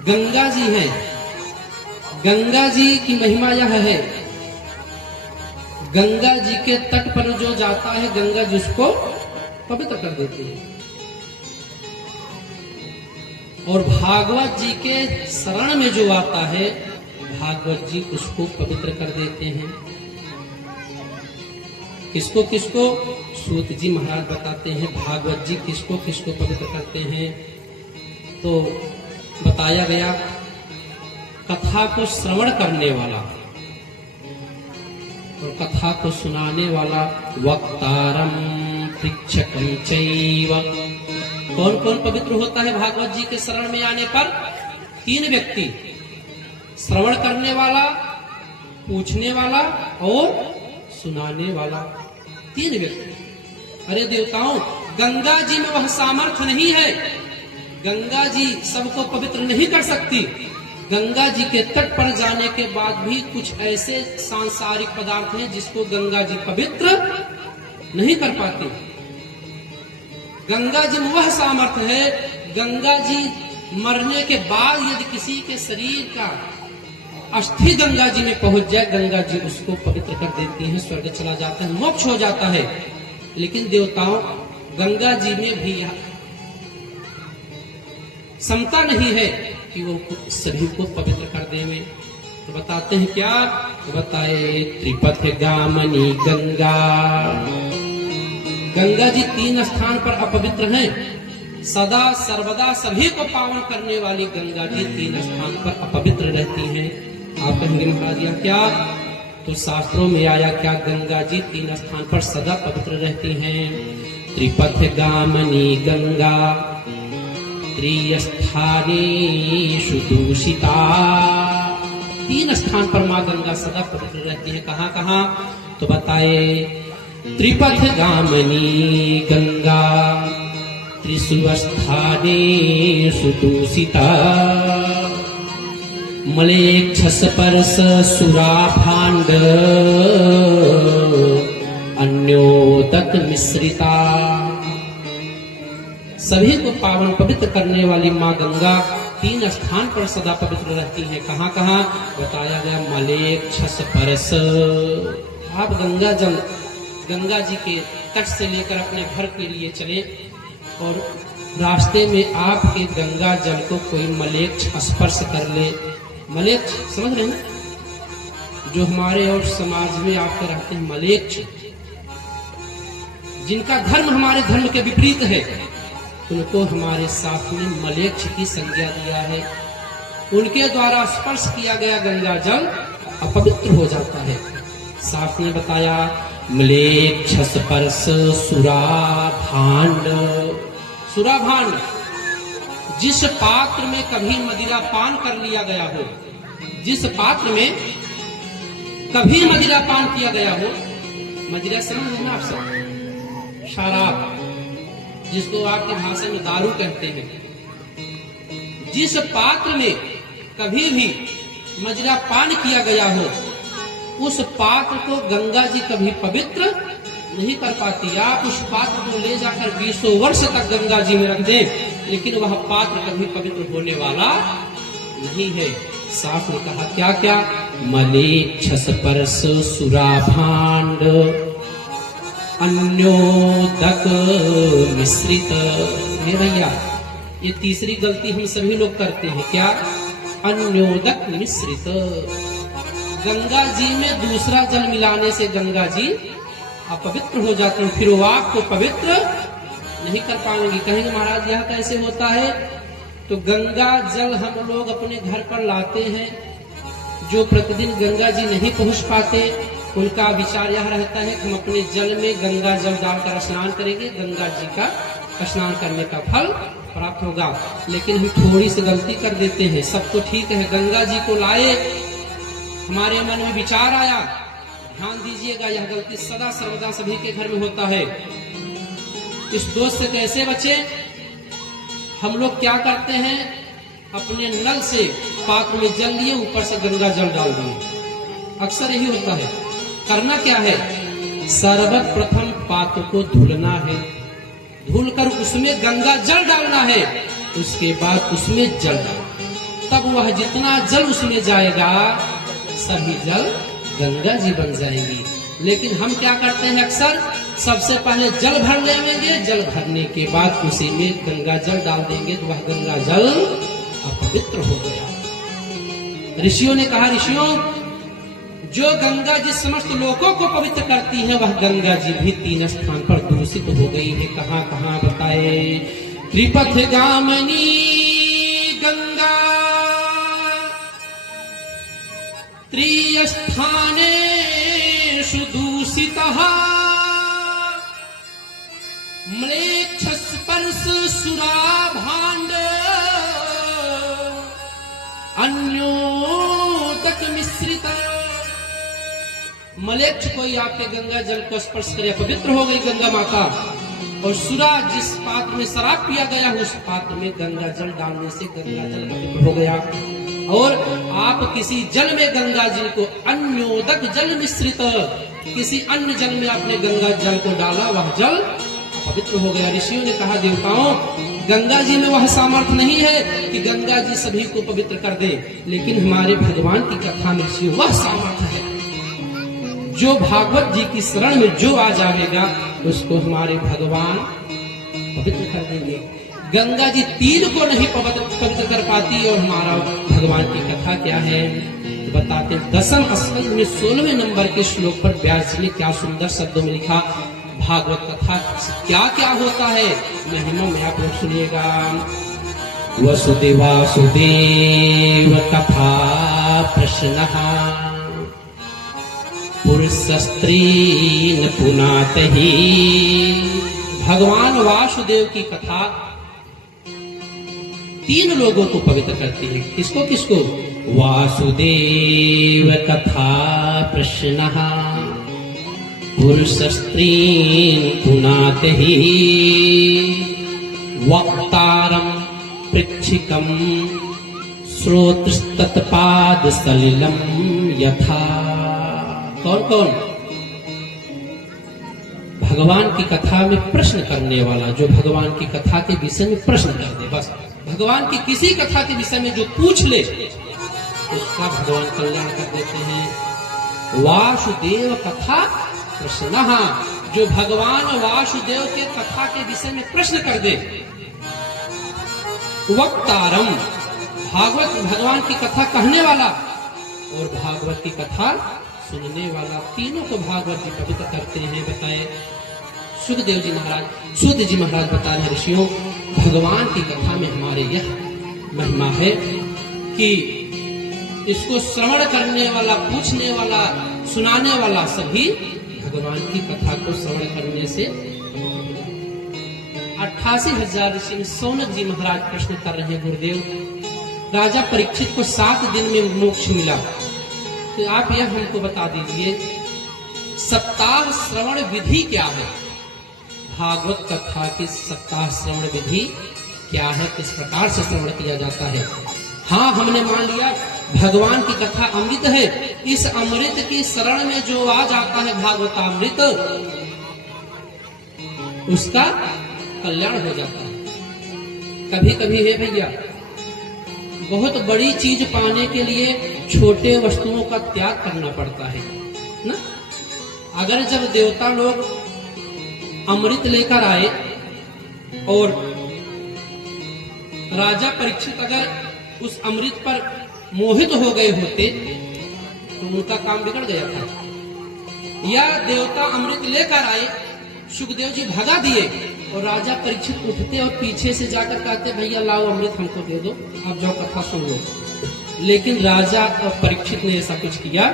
गंगा जी हैं, गंगा जी की महिमा यह है, गंगा जी के तट पर जो जाता है गंगा जी उसको पवित्र कर देती है, और भागवत जी के शरण में जो आता है भागवत जी उसको पवित्र कर देते हैं। किसको किसको? सूत जी महाराज बताते हैं भागवत जी किसको किसको पवित्र करते हैं। तो बताया गया कथा को श्रवण करने वाला और कथा को सुनाने वाला वक्तारम पृच्छकम चैव। कौन कौन पवित्र होता है भागवत जी के शरण में आने पर? 3 व्यक्ति, श्रवण करने वाला, पूछने वाला और सुनाने वाला, 3 व्यक्ति। अरे देवताओं, गंगा जी में वह सामर्थ्य नहीं है, गंगा जी सबको पवित्र नहीं कर सकती। गंगा जी के तट पर जाने के बाद भी कुछ ऐसे सांसारिक पदार्थ हैं जिसको गंगा जी पवित्र नहीं कर पाती। गंगा जी में वह सामर्थ्य है, गंगा जी मरने के बाद यदि किसी के शरीर का अस्थि गंगा जी में पहुंच जाए, गंगा जी उसको पवित्र कर देती है, स्वर्ग चला जाता है, मोक्ष हो जाता है। लेकिन देवताओं, गंगा जी में भी क्षमता नहीं है कि वो सभी को पवित्र कर देवे। तो बताते हैं क्या? तो बताए त्रिपथ गामनी गंगा। गंगा जी 3 स्थान पर अपवित्र हैं। सदा सर्वदा सभी को पावन करने वाली गंगा जी 3 स्थान पर अपवित्र रहती हैं। आप कहेंगे महाराज यह क्या? तो शास्त्रों में आया क्या? गंगा जी 3 स्थान पर सदा पवित्र रहती हैं। त्रिपथ गामनी गंगा त्रिस्थानेषु दूषिता। 3 स्थान पर माँ गंगा सदा पवित्र रहती है। कहाँ कहाँ? तो बताए त्रिपथ गामनी गंगा त्रिषु स्थानेषु दूषिता। मलेच्छस्पर्श सुराभाण्ड अन्योदक मिश्रिता। सभी को पावन पवित्र करने वाली माँ गंगा 3 स्थान पर सदा पवित्र रहती है। कहाँ कहाँ? बताया गया मलेच्छस्पर्श। आप गंगा जी के तट से लेकर अपने घर के लिए चले और रास्ते में आपके गंगा जल को कोई मलेच्छ स्पर्श कर ले। मलेच्छ समझ रहे हैं? जो हमारे और समाज में आपके रहते हैं मलेच्छ, जिनका धर्म हमारे धर्म के विपरीत है, उनको हमारे शास्त्र ने मलेच्छ की संज्ञा दिया है। उनके द्वारा स्पर्श किया गया गंगा जल अपवित्र हो जाता है। शास्त्र ने बताया मलेच्छ स्पर्श सुराभाण्ड। सुराभाण्ड, जिस पात्र में कभी मदिरा पान कर लिया गया हो, जिस पात्र में कभी मदिरा पान किया गया हो, मदिरा समझ ना आप सब, शराब, जिसको आपकी भाषा में दारू कहते हैं, जिस पात्र में कभी भी मदिरा पान किया गया हो, उस पात्र को गंगा जी कभी पवित्र नहीं कर पाती। आप उस पात्र को ले जाकर 20 वर्ष तक गंगा जी में रख दें, लेकिन वह पात्र कभी पवित्र होने वाला नहीं है। साफ ने कहा क्या क्या? मलेच्छ स्पर्श सुराभाण्ड अन्योदक मिश्रित। हे भैया, ये तीसरी गलती हम सभी लोग करते हैं। क्या? अन्योदक मिश्रित। गंगा जी में दूसरा जल मिलाने से गंगा जी अपवित्र हो जाते हैं, फिर वो आपको पवित्र नहीं कर पाएंगे। कहेंगे महाराज यह कैसे होता है? तो गंगा जल हम लोग अपने घर पर लाते हैं, जो प्रतिदिन गंगा जी नहीं पहुंच पाते, उनका विचार यह रहता है कि हम अपने जल में गंगा जल डालकर स्नान करेंगे, गंगा जी का स्नान करने का फल प्राप्त होगा। लेकिन हम थोड़ी सी गलती कर देते हैं। सब तो ठीक है, गंगा जी को लाए, हमारे मन में विचार आया, ध्यान दीजिएगा, यह गलती सदा सर्वदा सभी के घर में होता है। इस दोष से कैसे बचे? हम लोग क्या करते हैं? अपने नल से पात्र में जल लिए, ऊपर से गंगा जल डाल दिए। अक्सर यही होता है। करना क्या है? सर्वप्रथम पात्र को धुलना है, धुलकर उसमें गंगा जल डालना है, उसके बाद उसमें जल डालना। तब वह जितना जल उसमें जाएगा, सभी जल गंगा जी बन जाएंगी। लेकिन हम क्या करते हैं अक्सर, सबसे पहले जल भर लेंगे, जल भरने के बाद उसी में गंगा जल डाल देंगे तो वह गंगा जल अपवित्र हो गया। ऋषियों ने कहा, ऋषियों, जो गंगा जिस समस्त लोगों को पवित्र करती है, वह गंगा जी भी 3 स्थान पर दूषित हो गई है। कहां कहां बताए? त्रिपथ गामिनी गंगा त्रिस्थानेषु दूषितः, म्लेच्छ स्पर्श सुराभाण्ड अन्योदक मिश्रित। मलेच्छ कोई आपके गंगा जल को स्पर्श करे, पवित्र हो गई गंगा माता। और सुरा, जिस पात्र में शराब पिया गया उस पात्र में गंगा जल डालने से गंगा जल पवित्र हो गया। और आप किसी जल में गंगा जल को अन्योदक जल मिश्रित, किसी अन्य जल में आपने गंगा जल को डाला, वह जल पवित्र हो गया। ऋषियों ने कहा, देवताओं, गंगा जी में वह सामर्थ्य नहीं है कि गंगा जी सभी को पवित्र कर दे, लेकिन हमारे भगवान की कथा में ऋषियों वह सामर्थ्य है। जो भागवत जी की शरण में जो आ जाएगा उसको हमारे भगवान पवित्र कर देंगे। गंगा जी 3 को नहीं पवित्र कर पाती, और हमारा भगवान की कथा क्या है तो बताते। 10वें स्कंद में 16वें नंबर के श्लोक पर व्यास जी ने क्या सुंदर शब्दों में लिखा, भागवत कथा क्या क्या होता है महिमा में आप लोग सुनिएगा। वसुदेवासुदेव कथा प्रश्नः पुरुषस्त्रीन् पुनातहि। भगवान वासुदेव की कथा 3 लोगों को पवित्र करती है। किसको किसको? वासुदेव कथा प्रश्नः पुरुषस्त्रीन् पुनातहि, वक्तारं पृच्छिकं श्रोत्रस्तत्पाद सलिलं यथा। कौन कौन? भगवान की कथा में प्रश्न करने वाला, जो भगवान की कथा के विषय में प्रश्न कर दे। बस भगवान की किसी कथा के विषय में जो पूछ ले उसका भगवान कल्याण कर देते हैं। वासुदेव कथा प्रश्नः, जो भगवान वासुदेव के कथा के विषय में प्रश्न कर दे। वक्तारम, भागवत भगवान की कथा कहने वाला और भागवत की कथा सुनने वाला, तीनों को भागवत जी पवित्र करते हैं। बताए सुखदेव जी महाराज, सूत जी महाराज बता रहे ऋषियों, भगवान की कथा में हमारे यह महिमा है कि इसको श्रवण करने वाला, पूछने वाला, सुनाने वाला सभी भगवान की कथा को श्रवण करने से 88,000 ऋषि में सौनक जी महाराज प्रश्न कर रहे हैं, गुरुदेव, राजा परीक्षित को 7 दिन में मोक्ष मिला, तो आप यह हमको बता दीजिए सप्ताह श्रवण विधि क्या है? भागवत कथा की सप्ताह श्रवण विधि क्या है? किस प्रकार से श्रवण किया जाता है? हाँ, हमने मान लिया भगवान की कथा अमृत है। इस अमृत की शरण में जो आ जाता है भागवतामृत, उसका कल्याण हो जाता है। कभी कभी है भैया, बहुत बड़ी चीज पाने के लिए छोटे वस्तुओं का त्याग करना पड़ता है ना। अगर जब देवता लोग अमृत लेकर आए और राजा परीक्षित अगर उस अमृत पर मोहित हो गए होते तो उनका काम बिगड़ गया था। या देवता अमृत लेकर आए, सुखदेव जी भगा दिए और राजा परीक्षित उठते और पीछे से जाकर कहते, भैया लाओ अमृत हमको दे दो, आप जाओ कथा सुन लो। लेकिन राजा परीक्षित ने ऐसा कुछ किया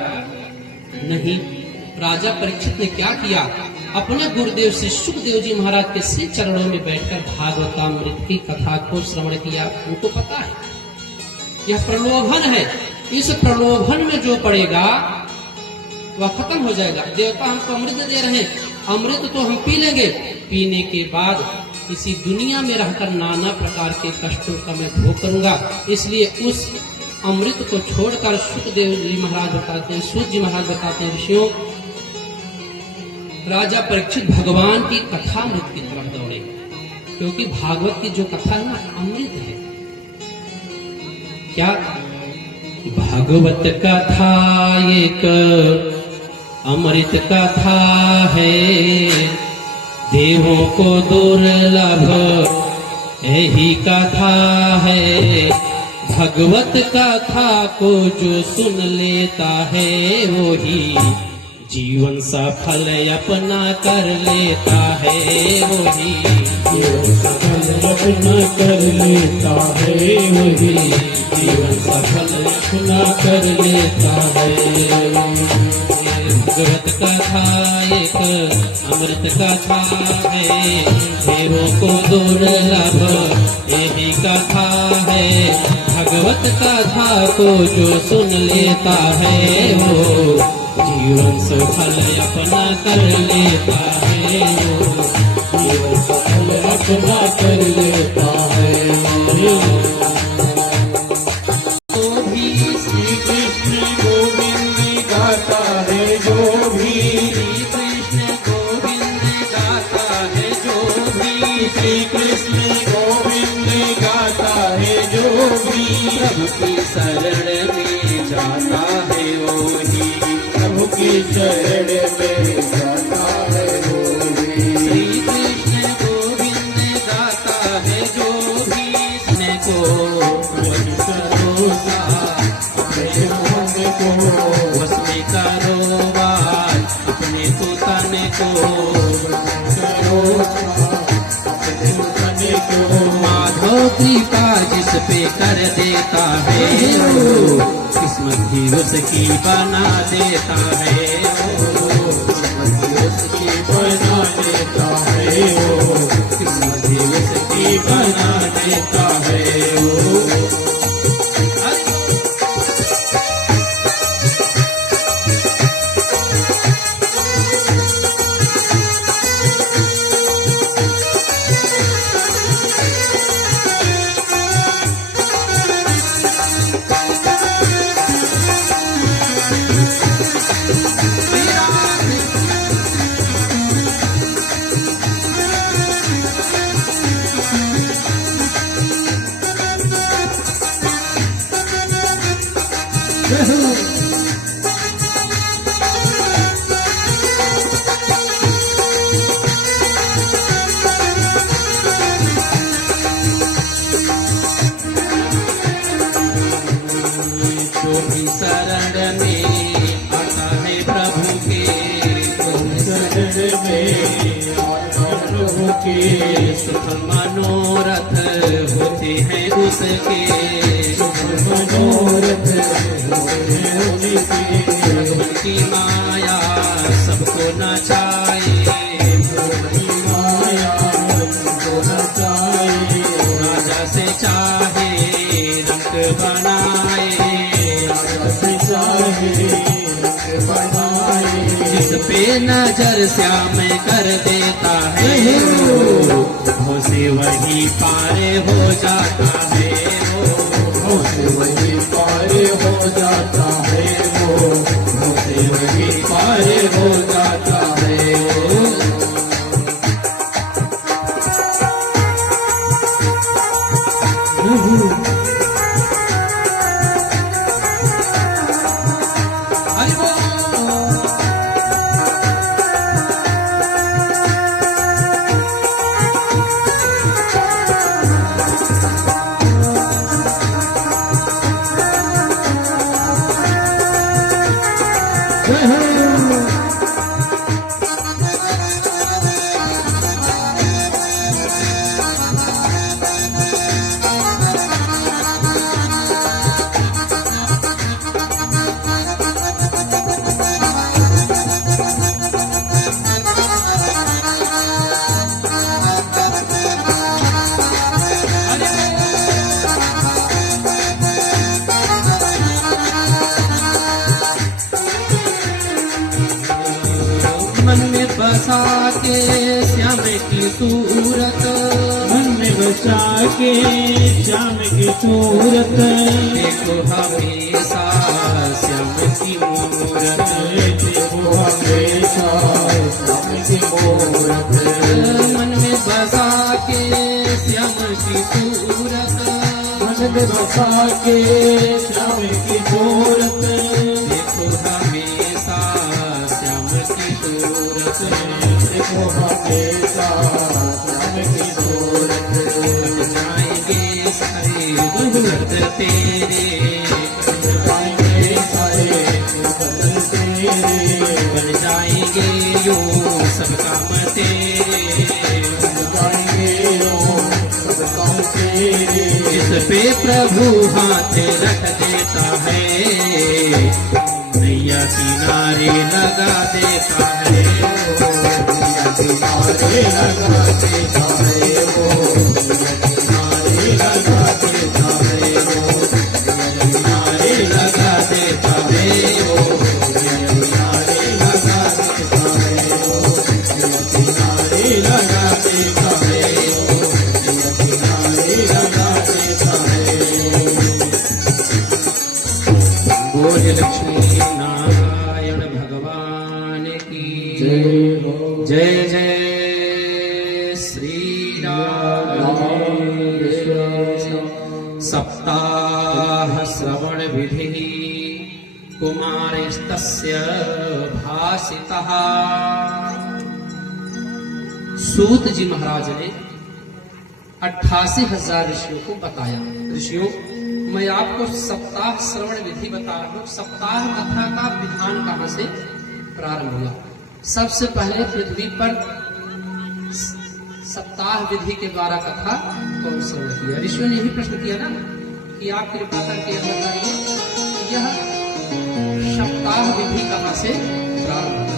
नहीं। राजा परीक्षित ने क्या किया? अपने गुरुदेव से सुखदेव जी महाराज के श्री चरणों में बैठकर भागवतामृत की कथा को श्रवण किया। उनको पता है यह प्रलोभन है, इस प्रलोभन में जो पड़ेगा वह खत्म हो जाएगा। देवता हमको अमृत दे रहे हैं, अमृत तो हम पी लेंगे, पीने के बाद इसी दुनिया में रहकर नाना प्रकार के कष्टों का मैं भोग करूंगा। इसलिए उस अमृत को छोड़कर सुखदेव जी महाराज बताते हैं, सूत जी महाराज बताते हैं, ऋषियों, राजा परीक्षित भगवान की कथामृत की तरफ दौड़े, क्योंकि भागवत की जो कथा है ना अमृत है। क्या? भागवत कथा एक अमृत कथा है देवों को दुर्लभ, यही कथा है भगवत कथा को जो सुन लेता है वही जीवन सफल अपना कर लेता है, वही जीवन सफल अपना कर लेता है, वही जीवन सफल अपना कर लेता है। भगवत कथा एक अमृत कथा है, देवों को दुर्लभ यही कथा है। भगवत कथा को जो सुन लेता है वो जीवन सफल अपना कर लेता है, वो जीवन सफल अपना कर लेता है। तो भी श्री कृष्ण गोविंद गाता है जो भी, श्री कृष्ण गोविंद गाता है जो भी, श्री कृष्ण गोविंद गाता है जो भी, प्रभु की शरण में जाता है वही, प्रभु की शरण में जाता है वो भी। श्री कृष्ण गोविंद गाता है जो भी, इसने को भरोसा अपने मन को उसमें कारोबार अपने तो तन को, करो अपने मन को, माधव कृपा जिस पे कर देता है वो किस्मत भी उसकी बना देता है, वो किस्मत उसकी बना देता है वो, किस्मत भी उसकी बना देता है वो। जो भी शरण में आता है प्रभु के, शरण में आता प्रभु के, सुख मनोरथ होते हैं उसके, मनोरथ होते हैं उनके, उनकी माया सबको नचाए, उनकी माया सबको नचाए, राजा से चाहे रंग बनाए, राजा से चाहे रंग बनाए, जिस पे नजर श्याम कर देता है वो से वही पारे हो जाता है, वो से वही पारे हो जाता है वो से वही पारे हो जाता है वो। हरि बोल। मन में बसा के श्याम की सूरत, मन में बसा के श्याम की सूरत, देखो हमेशा श्याम की मूरत, देखो हमेशा श्याम की मूरत, मन में बसा के श्याम की सूरत, मन में बसा के श्याम की सूरत, देखो हमेशा श्याम देता श्याम की दौलत। बन जाएंगे सारे दुर्गत तेरे, जाएंगे सारे बदन तेरे, बन जाएंगे यो सब काम तेरे, जाएंगे यो सब काम तेरे। इस पे प्रभु हाथ रख देता है, नैया किनारे लगा देता है, किनारे लगा देता है वो, किनारे लगा देता है वो, किनारे लगा देता है वो, किनारे लगा देता है वो, किनारे लगा देता है वो, किनारे लगा देता है। बोल लक्ष्मी नारायण भगवान की जय हो। जय जय श्री राम। सप्ताह श्रवण विधि कुमारस्तस्य भासितः। सूत जी महाराज ने 88,000 ऋषियों को बताया। ऋषियों, मैं आपको सप्ताह श्रवण विधि बता रहा हूं। सप्ताह कथा का विधान कहां से प्रारंभ हुआ? सबसे पहले पृथ्वी पर सप्ताह विधि के द्वारा कथा कौन श्रवण किया? ऋषियों ने यही प्रश्न किया ना कि आप कृपा करके यह बताइए कि यह सप्ताह विधि कहां से प्रारंभ हुआ?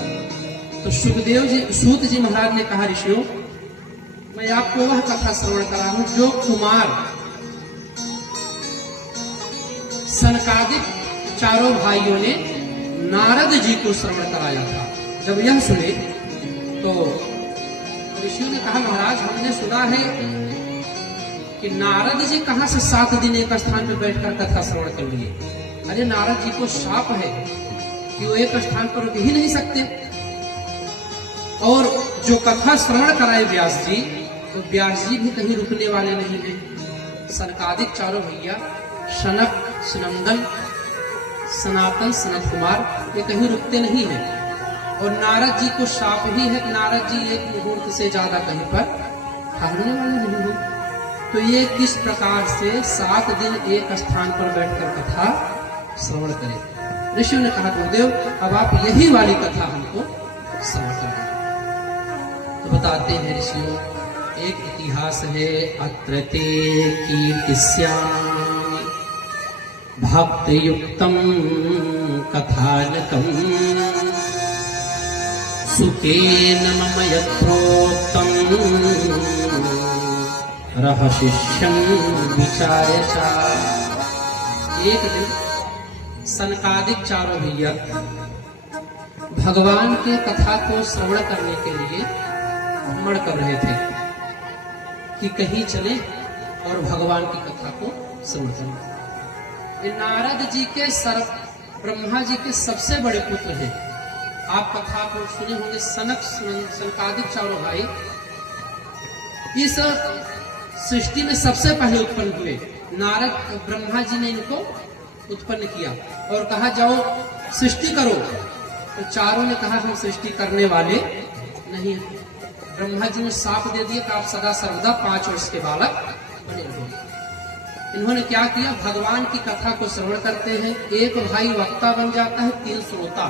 तो सुखदेव जी, सूत जी महाराज ने कहा, ऋषियों, मैं आपको वह कथा श्रवण करा हूं जो कुमार सनकादिक चारों भाइयों ने नारद जी को श्रवण कराया था। जब यह सुने तो ऋषियों ने कहा, महाराज, हमने सुना है कि नारद जी कहां से 7 दिन एक स्थान पर बैठकर कथा श्रवण कर लिए। अरे नारद जी को शाप है कि वो एक स्थान पर रुक ही नहीं सकते। और जो कथा श्रवण कराए व्यास जी, तो व्यास जी भी कहीं रुकने वाले नहीं है। सनकादिक चारों भैया, सनक, सनंदन, सनातन, सनत कुमार, ये कहीं रुकते नहीं है। और नारद जी को शाप ही है कि नारद जी एक मुहूर्त से ज्यादा कहीं पर ठहरने वाले नहीं है। तो ये किस प्रकार से 7 दिन एक स्थान पर बैठकर कथा श्रवण करें? ऋषियों ने कहा, गुरुदेव, अब आप यही वाली कथा हमको श्रवण करें। तो बताते हैं ऋषियों, एक इतिहास है, अत्र ते कीर्तिस्यामि भक्तयुक्तं कथानकम् सुखेन मम यथोक्तं रहशिष्यं विचार्य च। एक दिन सनकादिक चारों भैया भगवान के कथा को श्रवण करने के लिए भ्रमण कर रहे थे कि कहीं चले और भगवान की कथा को श्रवण करें। नारद जी के ब्रह्मा जी के सबसे बड़े पुत्र हैं। आप कथा को सुने होंगे, सनकादिक चारों भाई इस सृष्टि में सबसे पहले उत्पन्न हुए। नारद ब्रह्मा जी ने इनको उत्पन्न किया और कहा, जाओ सृष्टि करो। तो चारों ने कहा, हम सृष्टि करने वाले नहीं हैं। ब्रह्मा जी ने साफ दे दिया कि आप सदा सर्वदा 5 वर्ष के बालक बने रहो। इन्होंने क्या किया, भगवान की कथा को श्रवण करते हैं। एक भाई वक्ता बन जाता है, 3 श्रोता।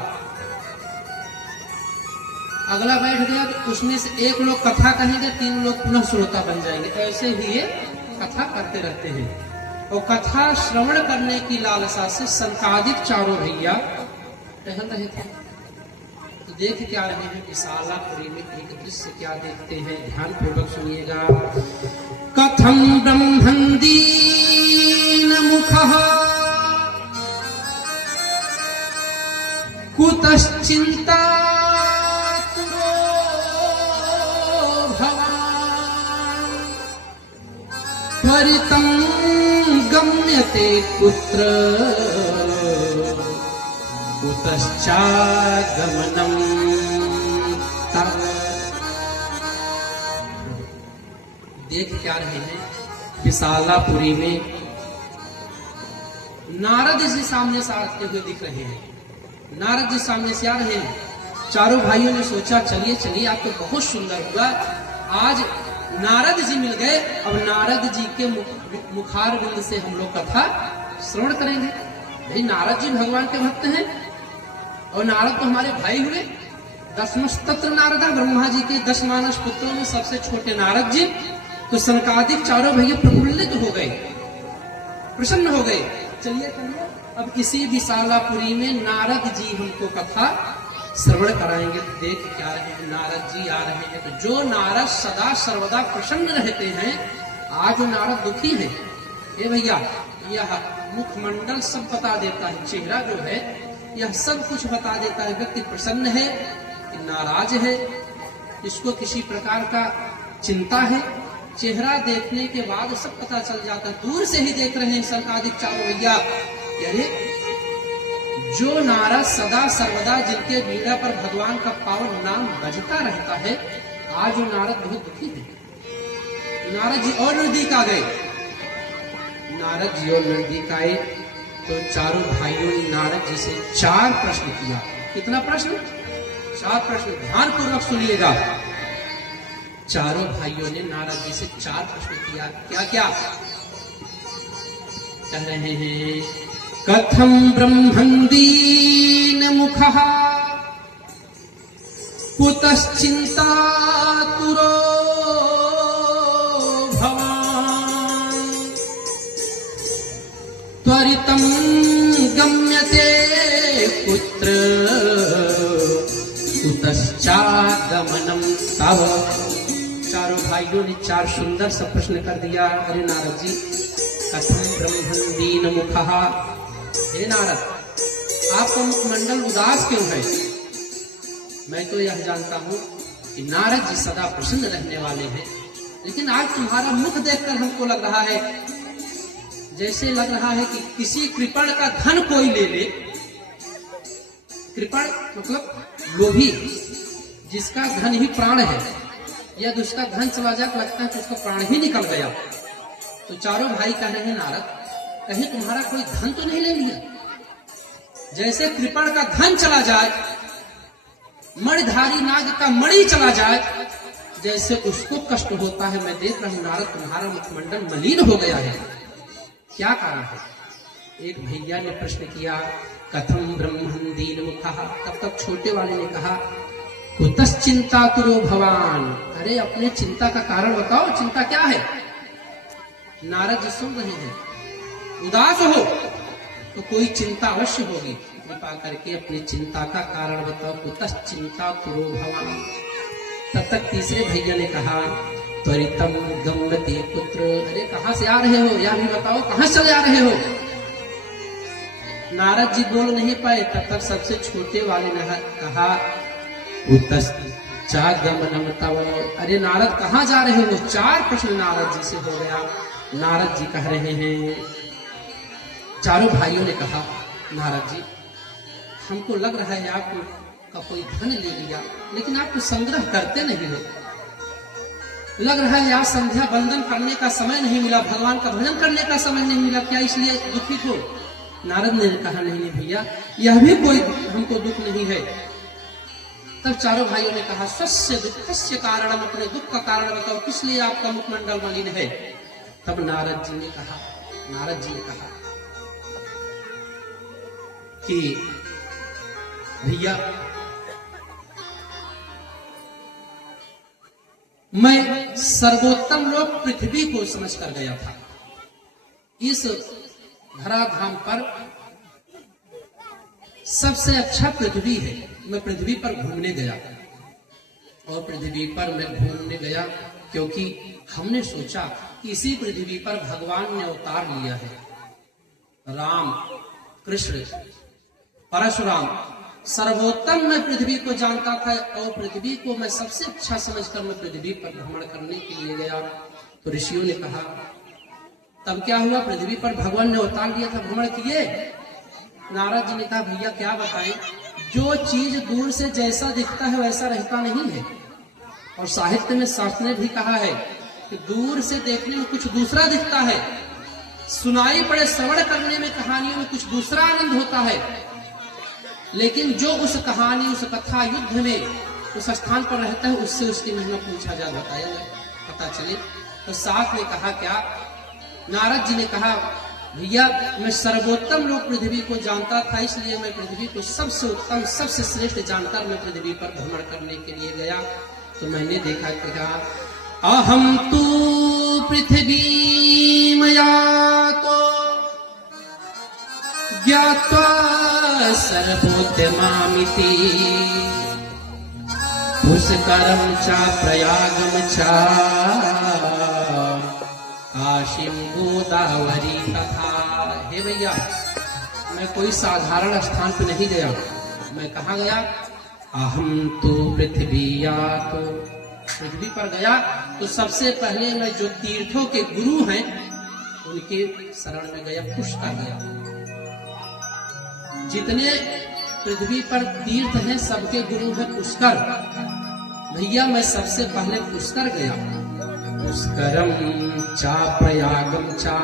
अगला बैठ गया तो उसमें से एक लोग कथा कहेंगे, 3 लोग पुनः श्रोता बन जाएंगे। ऐसे ही ये कथा करते रहते हैं। और कथा श्रवण करने की लालसा से सनकादिक चारों भैया टहल रहे थे। तो देख क्या रहे हैं, विशालापुरी में एक दृश्य क्या देखते हैं, ध्यान पूर्वक सुनिएगा। कथम ब्रह्मन्दीन मुखः कुतश्चिंता त्वरितं गम्यते कुत्र कुतश्चागमनं तव। देख क्या रहे हैं, विशालापुरी में नारद जी सामने से आते हुए दिख रहे हैं। नारद जी सामने से आ रहे हैं चारों भाइयों ने सोचा चलिए चलिए आप तो बहुत सुंदर हुआ, आज नारद जी मिल गए, अब नारद जी के मुखार बिंद से हम लोग कथा श्रवण करेंगे। भाई नारद जी भगवान के भक्त हैं और नारद तो हमारे भाई हुए। 10 नारदा, ब्रह्मा जी के 10 मानस पुत्रों में सबसे छोटे नारद जी। तो सनकादिक चारों भैया प्रफुल्लित हो गए, प्रसन्न हो गए। चलिए चलिए अब इसी विशालापुरी में नारद जी हमको कथा श्रवण कराएंगे। देख क्या रहे हैं, नारद जी आ रहे हैं। तो जो नारद सदा सर्वदा प्रसन्न रहते हैं, आज नारद दुखी है। ये भैया यह मुखमंडल सब बता देता है, चेहरा जो है यह सब कुछ बता देता है। व्यक्ति प्रसन्न है कि नाराज है, इसको किसी प्रकार का चिंता है। चेहरा देखने के बाद सब पता चल जाता है। दूर से ही देख रहे हैं सनकादिक चारों भैया, अरे जो नारद सदा सर्वदा जिनके बीड़ा पर भगवान का पावन नाम बजता रहता है, आज वो नारद बहुत दुखी है। नारद जी और नजदीक आ गए। नारद जी और नजदीक आए तो चारों भाइयों ने नारद जी से 4 प्रश्न किया। कितना प्रश्न? 4 प्रश्न। ध्यान पूर्वक सुनिएगा। चारों भाइयों ने नारद जी से 4 प्रश्न किया। क्या क्या कह रहे हैं? कथम ब्रह्मन्दीन मुखः कुतश्चिन्ता तुरो भवान् त्वरितं गम्यते कुत्र कुतश्चागमनं तव। चारों भाइयों ने 4 सुंदर सा प्रश्न कर दिया। अरे नारद जी, कथम ब्रह्मन्दीन मुखः, हे नारद आपका मुखमंडल उदास क्यों है? मैं तो यह जानता हूं कि नारद जी सदा प्रसन्न रहने वाले हैं, लेकिन आज तुम्हारा मुख देखकर हमको लग रहा है, जैसे लग रहा है कि किसी कृपण का धन कोई ले ले। कृपण मतलब लोभी, जिसका धन ही प्राण है, यदि उसका धन चला जाए तो लगता है कि उसका प्राण ही निकल गया। तो चारों भाई कह रहे हैं नारद कहीं तुम्हारा कोई धन तो नहीं ले लिया? जैसे कृपण का धन चला जाए, मणिधारी नाग का मणि चला जाए, जैसे उसको कष्ट होता है। मैं देख रहा हूं नारद तुम्हारा मुखमंडल मलिन हो गया है, क्या कारण है? एक भैया ने प्रश्न किया, कथम ब्रह्मन्दीन मुखः। तब तक छोटे वाले ने कहा, कुतश्चिन्ता तुरो भवान। अरे अपने चिंता का कारण बताओ, चिंता क्या है? नारद जी सुन रहे हैं, उदास हो तो कोई चिंता अवश्य होगी, कृपा करके अपनी चिंता का कारण बताओ। कुतश्चिन्ता तुरो भवान। तब तक तीसरे भैया ने कहा, त्वरितम गम्यते पुत्र। अरे कहां से आ रहे हो, यह भी बताओ, कहां चले आ रहे हो? नारद जी बोल नहीं पाए। तब तक सबसे छोटे वाले ने कहा, कुतश्चागमनं तव। अरे नारद कहां जा रहे हो? 4 प्रश्न नारद जी से हो गया। नारद जी कह रहे हैं, चारों भाइयों ने कहा, नारद जी हमको लग रहा है आपका कोई धन ले लिया, लेकिन आप तो संग्रह करते नहीं हो। लग रहा है आज संध्या बंदन करने का समय नहीं मिला, भगवान का भजन करने का समय नहीं मिला, क्या इसलिए दुखी हो? नारद ने कहा, नहीं भैया यह भी कोई हमको दुख नहीं है। तब चारों भाइयों ने कहा, स्वस्य दुःखस्य कारणम, अपने दुख का कारण बताओ, किस लिए आपका मुखमंडल मलिन है? तब नारद जी ने कहा कि भैया मैं सर्वोत्तम लोक पृथ्वी को समझ कर गया था। इस धराधाम पर सबसे अच्छा पृथ्वी है। मैं पृथ्वी पर घूमने गया, और पृथ्वी पर मैं घूमने गया क्योंकि हमने सोचा कि इसी पृथ्वी पर भगवान ने अवतार लिया है। राम, कृष्ण, परशुराम, सर्वोत्तम मैं पृथ्वी को जानता था, और पृथ्वी को मैं सबसे अच्छा समझकर मैं पृथ्वी पर भ्रमण करने के लिए गया। तो ऋषियों ने कहा, तब क्या हुआ? पृथ्वी पर भगवान ने अवतार लिया था, भ्रमण किए। नारद जी ने कहा, भैया क्या बताएं, जो चीज दूर से जैसा दिखता है वैसा रहता नहीं है। और साहित्य में शास्त्र ने भी कहा है कि दूर से देखने में कुछ दूसरा दिखता है, सुनाई पड़े श्रवण करने में, कहानियों में कुछ दूसरा आनंद होता है, लेकिन जो उस कहानी, उस कथा युद्ध में उस स्थान पर रहता है, उससे उसकी महिमा पूछा जाए, बताया जाए, पता चले। तो साथ में कहा क्या, नारद जी ने कहा भैया मैं सर्वोत्तम लोग पृथ्वी को जानता था, इसलिए मैं पृथ्वी को सबसे उत्तम, सबसे श्रेष्ठ जानकर मैं पृथ्वी पर भ्रमण करने के लिए गया। तो मैंने देखा कि कहा अहम तू पृथ्वी मया तो ज्ञात्वा सर्वोत्तमामिति पुष्करम चा प्रयागम चा काशीम गोदावरी तथा। हे भैया मैं कोई साधारण स्थान पे नहीं गया, मैं कहाँ गया, अहम तो पृथ्वीया, तो पृथ्वी पर गया। तो सबसे पहले मैं जो तीर्थों के गुरु हैं उनके शरण में गया, पुष्कर गया। जितने पृथ्वी पर तीर्थ हैं सबके गुरु है पुष्कर। भैया मैं सबसे पहले पुष्कर गया, पुष्करम चा प्रयागम चा।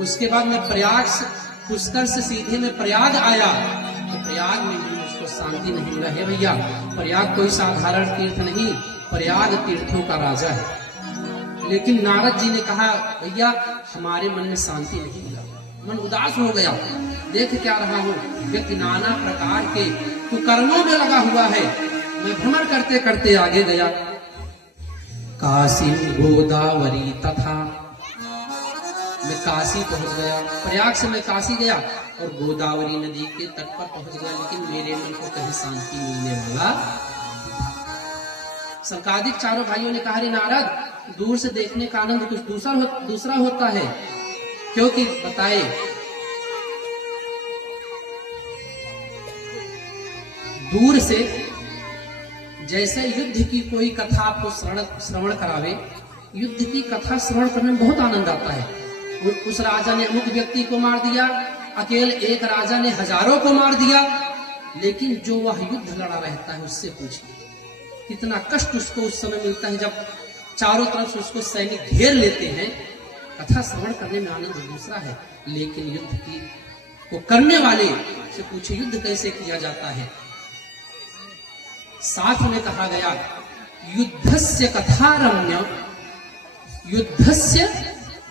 उसके बाद मैं प्रयाग से, पुष्कर से सीधे मैं प्रयाग आया। तो प्रयाग में भी मुझको शांति नहीं मिला। है भैया प्रयाग कोई साधारण तीर्थ नहीं, प्रयाग तीर्थों का राजा है। लेकिन नारद जी ने कहा भैया हमारे मन में शांति नहीं मिला, मन उदास हो गया। देख क्या रहा हूँ, व्यक्ति नाना प्रकार के कुकर्मों में लगा हुआ है। मैं भ्रमण करते करते आगे गया, काशी गोदावरी तथा, मैं काशी पहुंच गया। प्रयाग से मैं काशी गया और गोदावरी नदी के तट पर पहुंच गया, लेकिन मेरे मन को कहीं शांति मिलने वाला। संकादिक चारों भाइयों ने कहा रे नारद दूर से देखने का आनंद कुछ दूसरा होता है, क्योंकि बताए दूर से जैसे युद्ध की कोई कथा आपको श्रवण करावे, युद्ध की कथा श्रवण करने में बहुत आनंद आता है। उस राजा ने अमुक व्यक्ति को मार दिया, अकेले एक राजा ने हजारों को मार दिया, लेकिन जो वह युद्ध लड़ा रहता है उससे पूछिए कितना कष्ट उसको उस समय मिलता है जब चारों तरफ से उसको सैनिक घेर लेते हैं। कथा श्रवण करने में आनंद दूसरा है, लेकिन युद्ध की को करने वाले से पूछे युद्ध कैसे किया जाता है। साथ में कहा गया युद्धस्य कथारम्य, युद्धस्य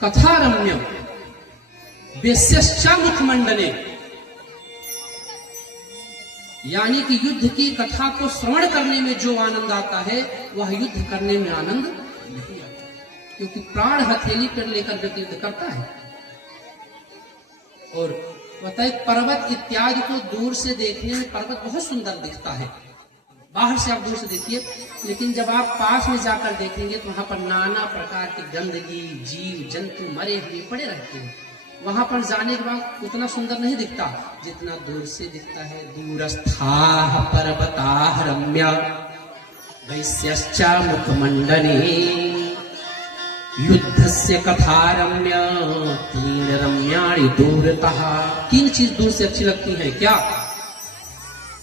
कथारम्य वेश्यश्चा मुखमंडने, यानी कि युद्ध की कथा को श्रवण करने में जो आनंद आता है वह युद्ध करने में आनंद नहीं आता, क्योंकि प्राण हथेली पर लेकर व्यक्ति युद्ध करता है। और बताए पर्वत इत्यादि को दूर से देखने में पर्वत बहुत सुंदर दिखता है, बाहर से आप दूर से देखिए, लेकिन जब आप पास में जाकर देखेंगे तो वहां पर नाना प्रकार की गंदगी, जीव जंतु मरे हुए पड़े रहते हैं। वहां पर जाने के बाद उतना सुंदर नहीं दिखता जितना दूर से दिखता है। दूरस्थाः पर्वताः रम्या वैश्यश्चा मुखमंडने युद्धस्य कथारम्य तीन रम्याणि दूरतः। तीन चीज दूर से अच्छी लगती हैं। क्या?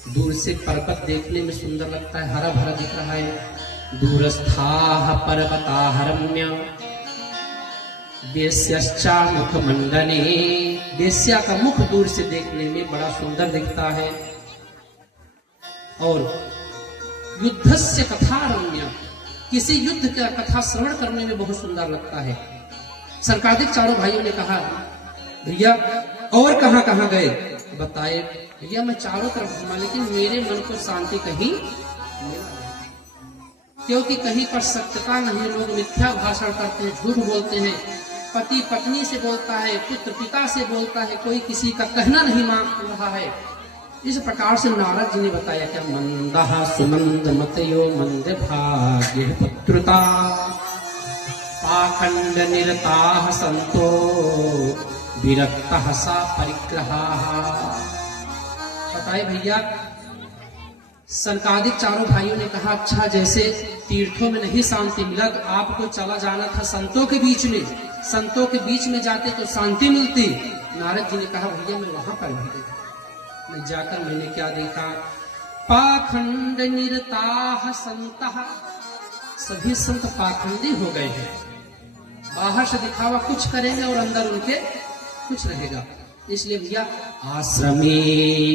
दूर से पर्वत देखने में सुंदर लगता है, हरा भरा दिख रहा है। दूरस्थाः पर्वताः रम्य वेश्यश्चा मुखमंडने, वेश्या का मुख दूर से देखने में बड़ा सुंदर दिखता है। और युद्धस्य कथारम्य, किसी युद्ध का कथा श्रवण करने में बहुत सुंदर लगता है। संकादिक चारों भाइयों ने कहा भैया और कहां कहां गए? बताए भैया मैं चारों तरफ घूमा, लेकिन मेरे मन को शांति कहीं मिला नहीं, क्योंकि कहीं पर सत्यता नहीं, लोग मिथ्या भाषण करते हैं, झूठ बोलते हैं, पति पत्नी से बोलता है, पुत्र पिता से बोलता है, कोई किसी का कहना नहीं मान रहा है। इस प्रकार से नारद जी ने बताया क्या मंदः सुमंद मतयो मंद भाग्य पुत्रता पाखंड निरताः संतो विरक्तः सा परिग्रहाः। बताए भैया संकादिक चारों भाइयों ने कहा अच्छा जैसे तीर्थों में नहीं शांति मिला तो आपको चला जाना था संतों के बीच में, संतों के बीच में जाते तो शांति मिलती। नारद जी ने कहा भैया मैं वहां पर भी गया, मैं जाकर मैंने क्या देखा? पाखंड निरताः संतः, सभी संत पाखंडी हो गए हैं, बाहर से दिखावा कुछ करेंगे और अंदर उनके कुछ रहेगा। इसलिए भैया आश्रमे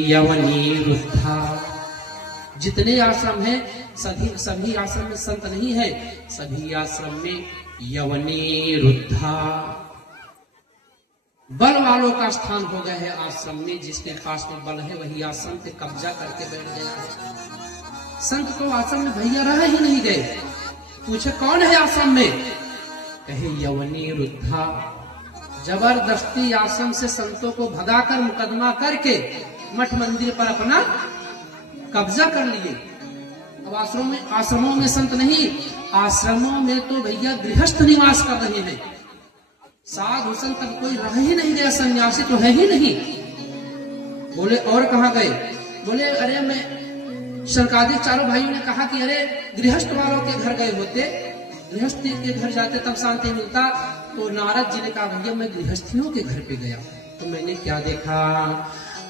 यवनी वृद्धा, जितने आश्रम हैं सभी आश्रम में संत नहीं है, सभी आश्रम में यवनी वृद्धा, बल वालों का स्थान हो गया है आश्रम में। जिसके पास में बल है वही आश्रम पे कब्जा करके बैठ गया है। संत तो आश्रम में भैया रह ही नहीं गए। पूछे कौन है आश्रम में, कहे यवनी वृद्धा। जबरदस्ती आश्रम से संतों को भगाकर मुकदमा करके मठ मंदिर पर अपना कब्जा कर लिए। अब आश्रमों में संत नहीं, आश्रमों में तो भैया गृहस्थ निवास कर रहे हैं। साधु संत तक कोई रह ही नहीं गया, सन्यासी तो है ही नहीं। बोले और कहाँ गए, बोले अरे मैं सरकारी चारों भाइयों ने कहा कि अरे गृहस्थ वालों के घर गए होते, गृहस्थी के घर जाते तब शांति मिलता। तो नारद जी ने कहा भैया मैं गृहस्थियों के घर पे गया तो मैंने क्या देखा,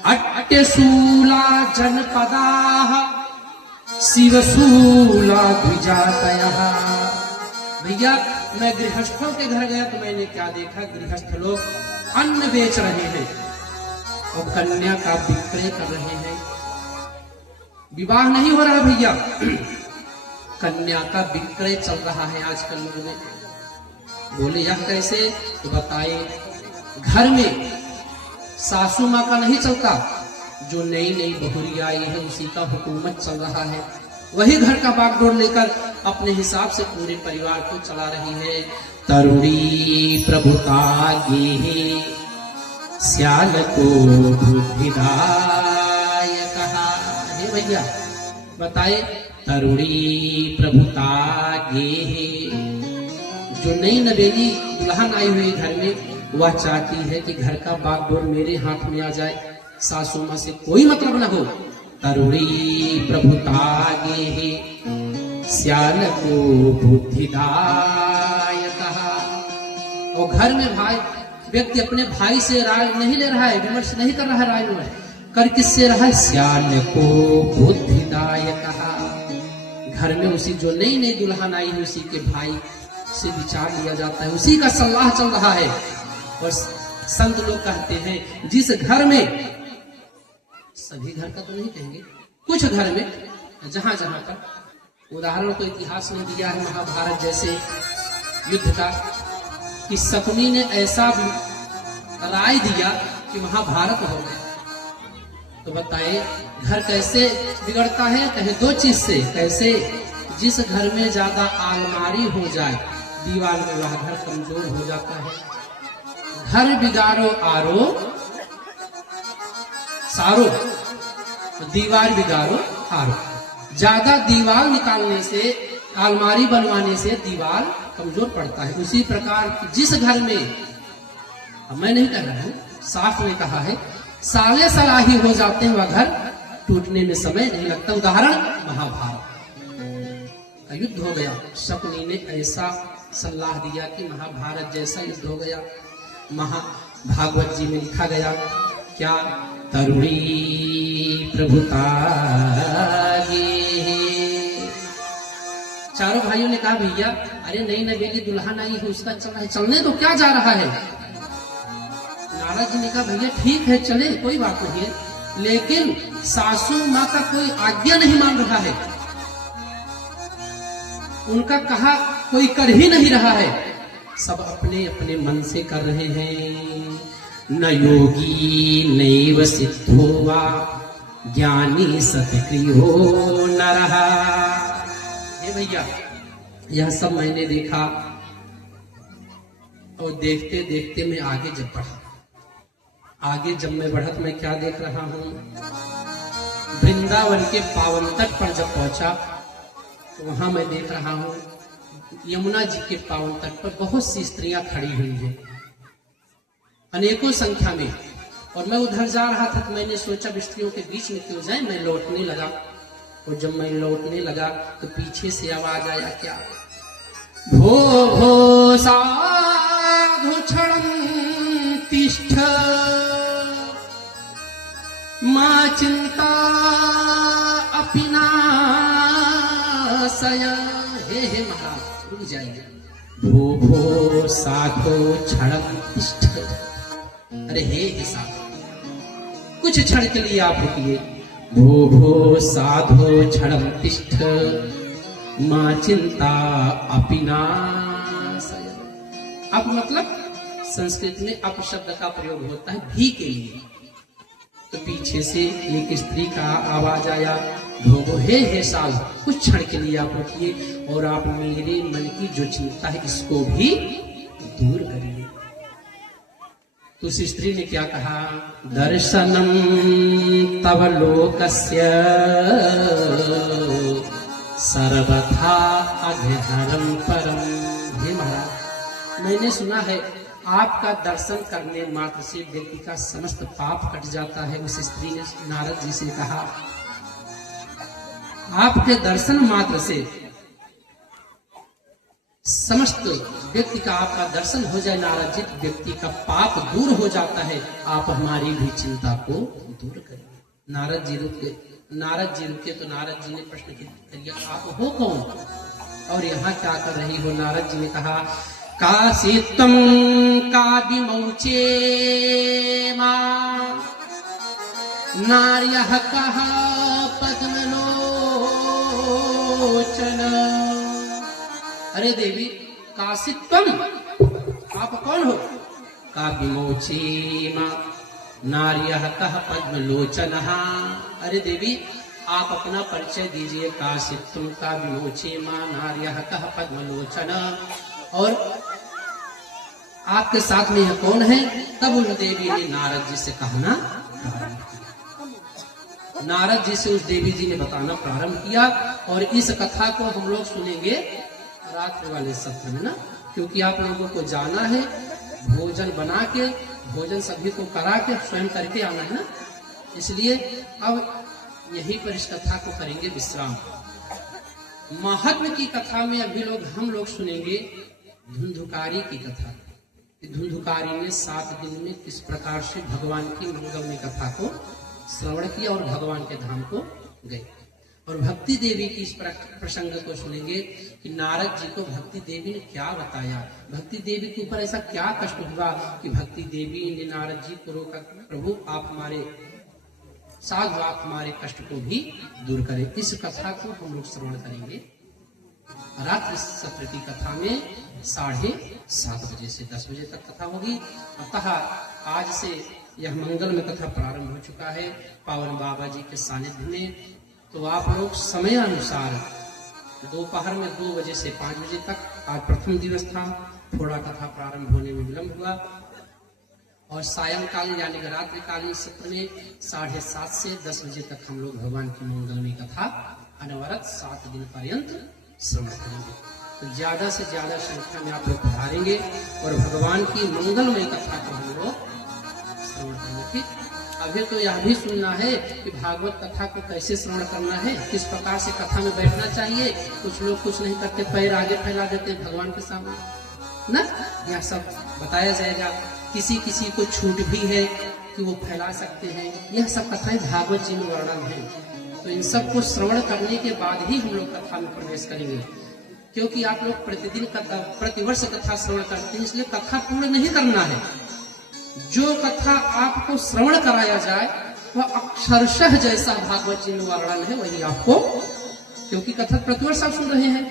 अट्टशूला जनपदा शिवशूला द्विजातयः। भैया मैं गृहस्थों के घर गया तो मैंने क्या देखा, गृहस्थ लोग अन्न बेच रहे हैं और कन्या का विक्रय कर रहे हैं। विवाह नहीं हो रहा भैया, कन्या का विक्रय चल रहा है आजकल लोगों में। बोले यह कैसे, तो बताए घर में सासू माँ का नहीं चलता, जो नई नई बहुरी आई है उसी का हुकूमत चल रहा है। वही घर का बागडोर लेकर अपने हिसाब से पूरे परिवार को चला रही है। तरुणी प्रभुता गे श्याल को बुद्धिदाय कहा। हे भैया बताए तरुणी प्रभुता गे, जो नई नवेली दुल्हन आई हुई घर में वह चाहती है कि घर का बागडोर मेरे हाथ में आ जाए, सासू माँ से कोई मतलब न हो। तरुणी प्रभुता गे श्याल को बुद्धिदाय कहा। और घर में भाई व्यक्ति अपने भाई से राय नहीं ले रहा है, विमर्श नहीं कर रहा है, राय विमर्श कर किससे रहा है, श्याल को बुद्धिदाय कहा। घर में उसी जो नई नई दुल्हन आई है उसी के भाई से विचार लिया जाता है, उसी का सलाह चल रहा है। और संत लोग कहते हैं जिस घर में, सभी घर का तो नहीं कहेंगे, कुछ घर में जहां जहां पर उदाहरण तो इतिहास में दिया है महाभारत जैसे युद्ध का, कि शकुनी ने ऐसा राय दिया कि महाभारत हो गया। तो बताए घर कैसे बिगड़ता है, कहे दो चीज से। कैसे, जिस घर में ज्यादा आलमारी हो जाए दीवार में वह घर कमजोर हो जाता है। घर बिगाड़ो आरो सारो, दीवार बिगाड़ो हारो। ज्यादा दीवार निकालने से, अलमारी बनवाने से दीवार कमजोर पड़ता है। उसी प्रकार जिस घर में, मैं नहीं कह रहा हूं, साफ में कहा है, साले सलाही हो जाते हैं वह घर टूटने में समय नहीं लगता। उदाहरण महाभारत का युद्ध हो गया, शकुनी ने ऐसा सलाह दिया कि महाभारत जैसा युद्ध हो गया। महाभागवत जी में लिखा गया क्या, तरुणी प्रभुता गे। चारों भाइयों ने कहा भैया अरे नई नवेली दुल्हन आई है उसका चल रहा है, चलने तो क्या जा रहा है। नारद जी ने कहा भैया ठीक है चले, कोई बात नहीं है, लेकिन सासू माँ का कोई आज्ञा नहीं मान रहा है, उनका कहा कोई कर ही नहीं रहा है, सब अपने अपने मन से कर रहे हैं। न योगी नैव सिद्धो वा ज्ञानी सत्क्रियो न रहा। हे भैया यह सब मैंने देखा और देखते देखते मैं आगे जब बढ़ा, आगे जब मैं बढ़ा तो मैं क्या देख रहा हूं, वृंदावन के पावन तट पर जब पहुंचा तो वहां मैं देख रहा हूं यमुना जी के पावन तट पर बहुत सी स्त्रियां खड़ी हुई हैं, अनेकों संख्या में। और मैं उधर जा रहा था तो मैंने सोचा स्त्रियों के बीच में क्यों जाए, मैं लौटने लगा। और जब मैं लौटने लगा तो पीछे से आवाज आया क्या, भो भो साधु क्षणं तिष्ठ मा चिंता अपि नाशय। हे महाराज रुक जाइए, भो भो साधु क्षणं तिष्ठ। अरे हे साधु कुछ क्षण के लिए आप रुकिए। भो भो साधो क्षणम तिष्ठ मां चिंता अपिनाशय। अब मतलब संस्कृत में अप शब्द का प्रयोग होता है भी के लिए। तो पीछे से एक स्त्री का आवाज आया, भो हे साधु, कुछ क्षण के लिए आप रुकिए और आप मेरे मन की जो चिंता है इसको भी दूर करिए। तो उस स्त्री ने क्या कहा, दर्शनम तव लोकस्य सर्वथा अघहरम परम। हे महाराज, मैंने सुना है आपका दर्शन करने मात्र से व्यक्ति का समस्त पाप कट जाता है। उस स्त्री ने नारद जी से कहा, आपके दर्शन मात्र से समस्त व्यक्ति का आपका दर्शन हो जाए नारद जी, व्यक्ति का पाप दूर हो जाता है। आप हमारी भी चिंता को दूर करें। नारद जी रुके तो नारद जी ने प्रश्न किया, आप हो कौन और यहाँ क्या कर रही हो? नारद जी ने कहा, काशी त्वं काव्यमौचे मां नार्यः कः पद्मलोचन। अरे देवी, काशी त्वं, आप कौन हो? काव्यमौचे मां नार्यः कः पद्मलोचनः। अरे देवी, आप अपना परिचय दीजिए। काशी त्वं काव्यमौचे मां नार्यः कः पद्मलोचन। और आपके साथ में यह कौन है? तब उन देवी ने नारद जी से कहना प्रारंभ किया। नारद जी से उस देवी जी ने बताना प्रारंभ किया। और इस कथा को हम लोग सुनेंगे रात्रि वाले सत्र में ना, क्योंकि आप लोगों को जाना है, भोजन बना के, भोजन सभी को करा के स्वयं करके आना है ना, इसलिए अब यहीं पर इस कथा को करेंगे विश्राम। महात्म की कथा में अभी हम लोग सुनेंगे धुंधुकारी की कथा। धुंधुकारी ने 7 दिन में किस प्रकार से भगवान की मंगलमय कथा को श्रवण किया और भगवान के धाम को गए। और भक्ति देवी की इस प्रसंग को सुनेंगे कि नारद जी को भक्ति देवी ने क्या बताया, भक्ति देवी के ऊपर ऐसा क्या कष्ट हुआ कि भक्ति देवी ने नारद जी को रोका, प्रभु आप हमारे साधु, आप हमारे कष्ट को भी दूर करें। इस कथा को हम लोग श्रवण करेंगे रात्रि सत्र की कथा में 7:30 बजे से 10 बजे तक कथा होगी। अतः आज से यह मंगल में कथा प्रारंभ हो चुका है पावन बाबा जी के सानिध्य में। तो आप लोग समय अनुसार दोपहर में 2 बजे से 5 बजे तक, आज प्रथम दिवस था, थोड़ा कथा प्रारंभ होने में विलंब हुआ। और सायंकाल यानी रात्रिकालीन सत्र में 7:30 से 10 बजे तक हम लोग भगवान की मंगलमय कथा अनवरत 7 दिन पर्यंत श्रवण करेंगे। तो ज्यादा से ज्यादा संख्या में आप लोग पधारेंगे और भगवान की मंगलमय कथा को हम लोग श्रवण करेंगे। ठीक, अभी तो यह भी सुनना है कि भागवत कथा को कैसे श्रवण करना है, किस प्रकार से कथा में बैठना चाहिए। कुछ लोग कुछ नहीं करते, पैर आगे फैला देते हैं भगवान के सामने ना, यह सब बताया जाएगा। किसी किसी को छूट भी है कि वो फैला सकते हैं, यह सब कथाएं भागवत जी में वर्णन है। तो इन सब को श्रवण करने के बाद ही हम लोग कथा में प्रवेश करेंगे, क्योंकि आप लोग प्रतिदिन प्रतिवर्ष कथा श्रवण करते हैं, इसलिए कथा पूर्ण नहीं करना है। जो कथा आपको श्रवण कराया जाए वह अक्षरशः जैसा भागवत जी में वर्णन है वही आपको, क्योंकि कथा प्रतिवर्ष आप सुन रहे हैं।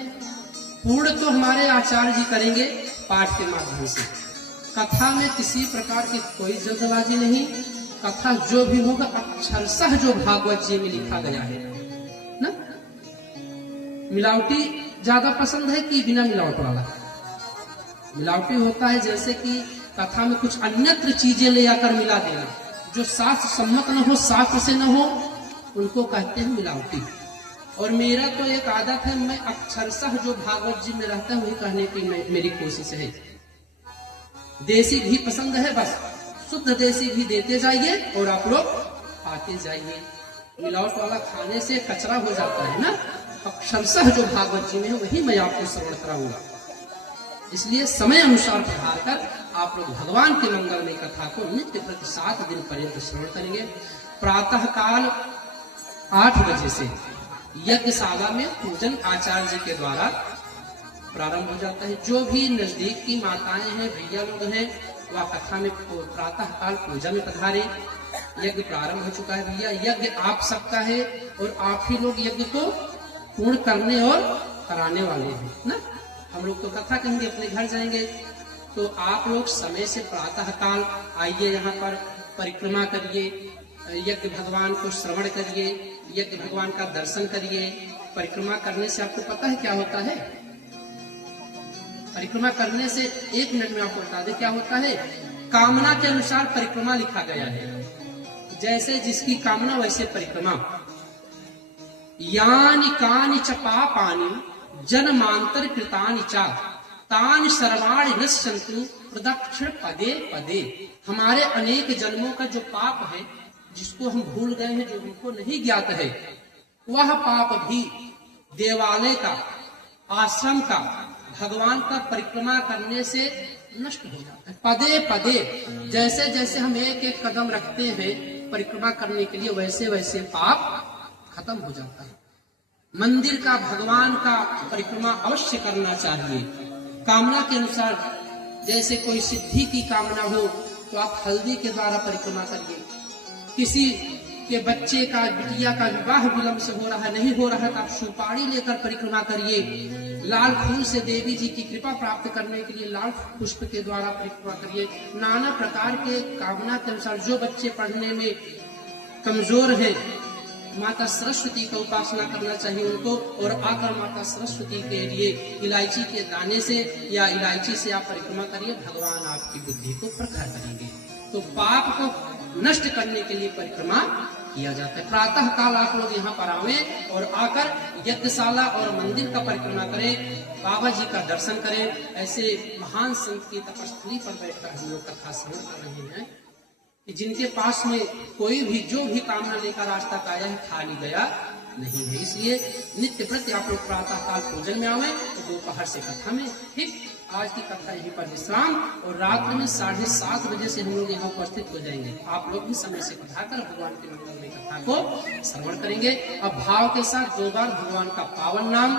पूर्ण तो हमारे आचार्य जी करेंगे पाठ के माध्यम से। कथा में किसी प्रकार की कोई जल्दबाजी नहीं, कथा जो भी होगा अक्षरशः जो भागवत जी में लिखा गया है ना। मिलावटी ज्यादा पसंद है कि बिना मिलावट वाला? मिलावटी होता है जैसे कि कथा में कुछ अन्यत्र चीजें ले आकर मिला देना, जो शास्त्र सम्मत न हो, शास्त्र से न हो, उनको कहते हैं मिलावटी। और मेरा तो एक आदत है, मैं अक्षरशः जो भागवत जी में रहता है वही कहने की मेरी कोशिश है। देसी घी पसंद है, बस शुद्ध देसी घी देते जाइए और आप लोग आते जाइए। मिलावट वाला खाने से कचरा हो जाता है ना। अक्षरशः जो भागवत जी में है वही मैं आपको श्रवण कराऊंगा। इसलिए समय अनुसार पधार कर आप लोग भगवान के मंगलमय कथा को नित्य प्रति 7 दिन पर्यंत श्रवण करेंगे। प्रातः काल 8 बजे से यज्ञशाला में पूजन आचार्य जी के द्वारा प्रारंभ हो जाता है। जो भी नजदीक की माताएं हैं, भैया लोग हैं, वह कथा में प्रातः काल पूजा में पधारे। यज्ञ प्रारंभ हो चुका है भैया। यज्ञ आप सबका है और आप ही लोग यज्ञ को पूर्ण करने और कराने वाले हैं ना। हम लोग तो कथा कहेंगे, अपने घर जाएंगे, तो आप लोग समय से प्रातः काल आइए, यहाँ पर परिक्रमा करिए, यज्ञ भगवान को श्रवण करिए, यज्ञ भगवान का दर्शन करिए। परिक्रमा करने से आपको पता है क्या होता है? परिक्रमा करने से 1 मिनट में आपको बता दे क्या होता है। कामना के अनुसार परिक्रमा लिखा गया है, जैसे जिसकी कामना वैसे परिक्रमा। यानि कानि च पापानि जन्मांतर कृतानि च तानि सर्वाणि नश्यन्तु प्रदक्षिण पदे पदे। हमारे अनेक जन्मों का जो पाप है, जिसको हम भूल गए हैं, जो हमको नहीं ज्ञात है, वह पाप भी देवालय का, आश्रम का, भगवान का परिक्रमा करने से नष्ट हो जाता है। पदे पदे, जैसे जैसे हम एक एक कदम रखते हैं परिक्रमा करने के लिए, वैसे वैसे पाप खत्म हो जाता है। मंदिर का, भगवान का परिक्रमा अवश्य करना चाहिए कामना के अनुसार। जैसे कोई सिद्धि की कामना हो तो आप हल्दी के द्वारा परिक्रमा करिए। किसी के बच्चे का, बिटिया का विवाह विलंब से हो रहा है, नहीं हो रहा है, तो आप सुपारी लेकर परिक्रमा करिए। लाल फूल से देवी जी की कृपा प्राप्त करने के लिए लाल पुष्प के द्वारा परिक्रमा करिए। नाना प्रकार के कामना के अनुसार, जो बच्चे पढ़ने में कमजोर हैं, माता सरस्वती का उपासना करना चाहिए उनको, और आकर माता सरस्वती के लिए इलायची के दाने से या इलायची से आप परिक्रमा करिए, भगवान आपकी बुद्धि को प्रखर करेंगे। तो पाप को नष्ट करने के लिए परिक्रमा किया जाता है। प्रातः काल आप लोग यहाँ पर आवे और आकर यज्ञशाला और मंदिर का परिक्रमा करें, बाबा जी का दर्शन करें। ऐसे महान संत की तपस्थली पर बैठकर हम लोग कथा श्रवण कर रहे हैं कि जिनके पास में कोई भी जो भी कामना लेकर आज तक आया है, खाली गया नहीं है। इसलिए नित्य प्रति आप लोग प्रातः काल पूजन में आवे तो दोपहर से कथा में। ठीक आज की कथा यहीं पर विश्राम, और रात्रि में 7:30 बजे से हम लोग यहाँ उपस्थित हो जाएंगे। आप लोग भी समय से कथा कर भगवान के मंगल में कथा को श्रवण करेंगे। अब भाव के साथ 2 बार भगवान का पावन नाम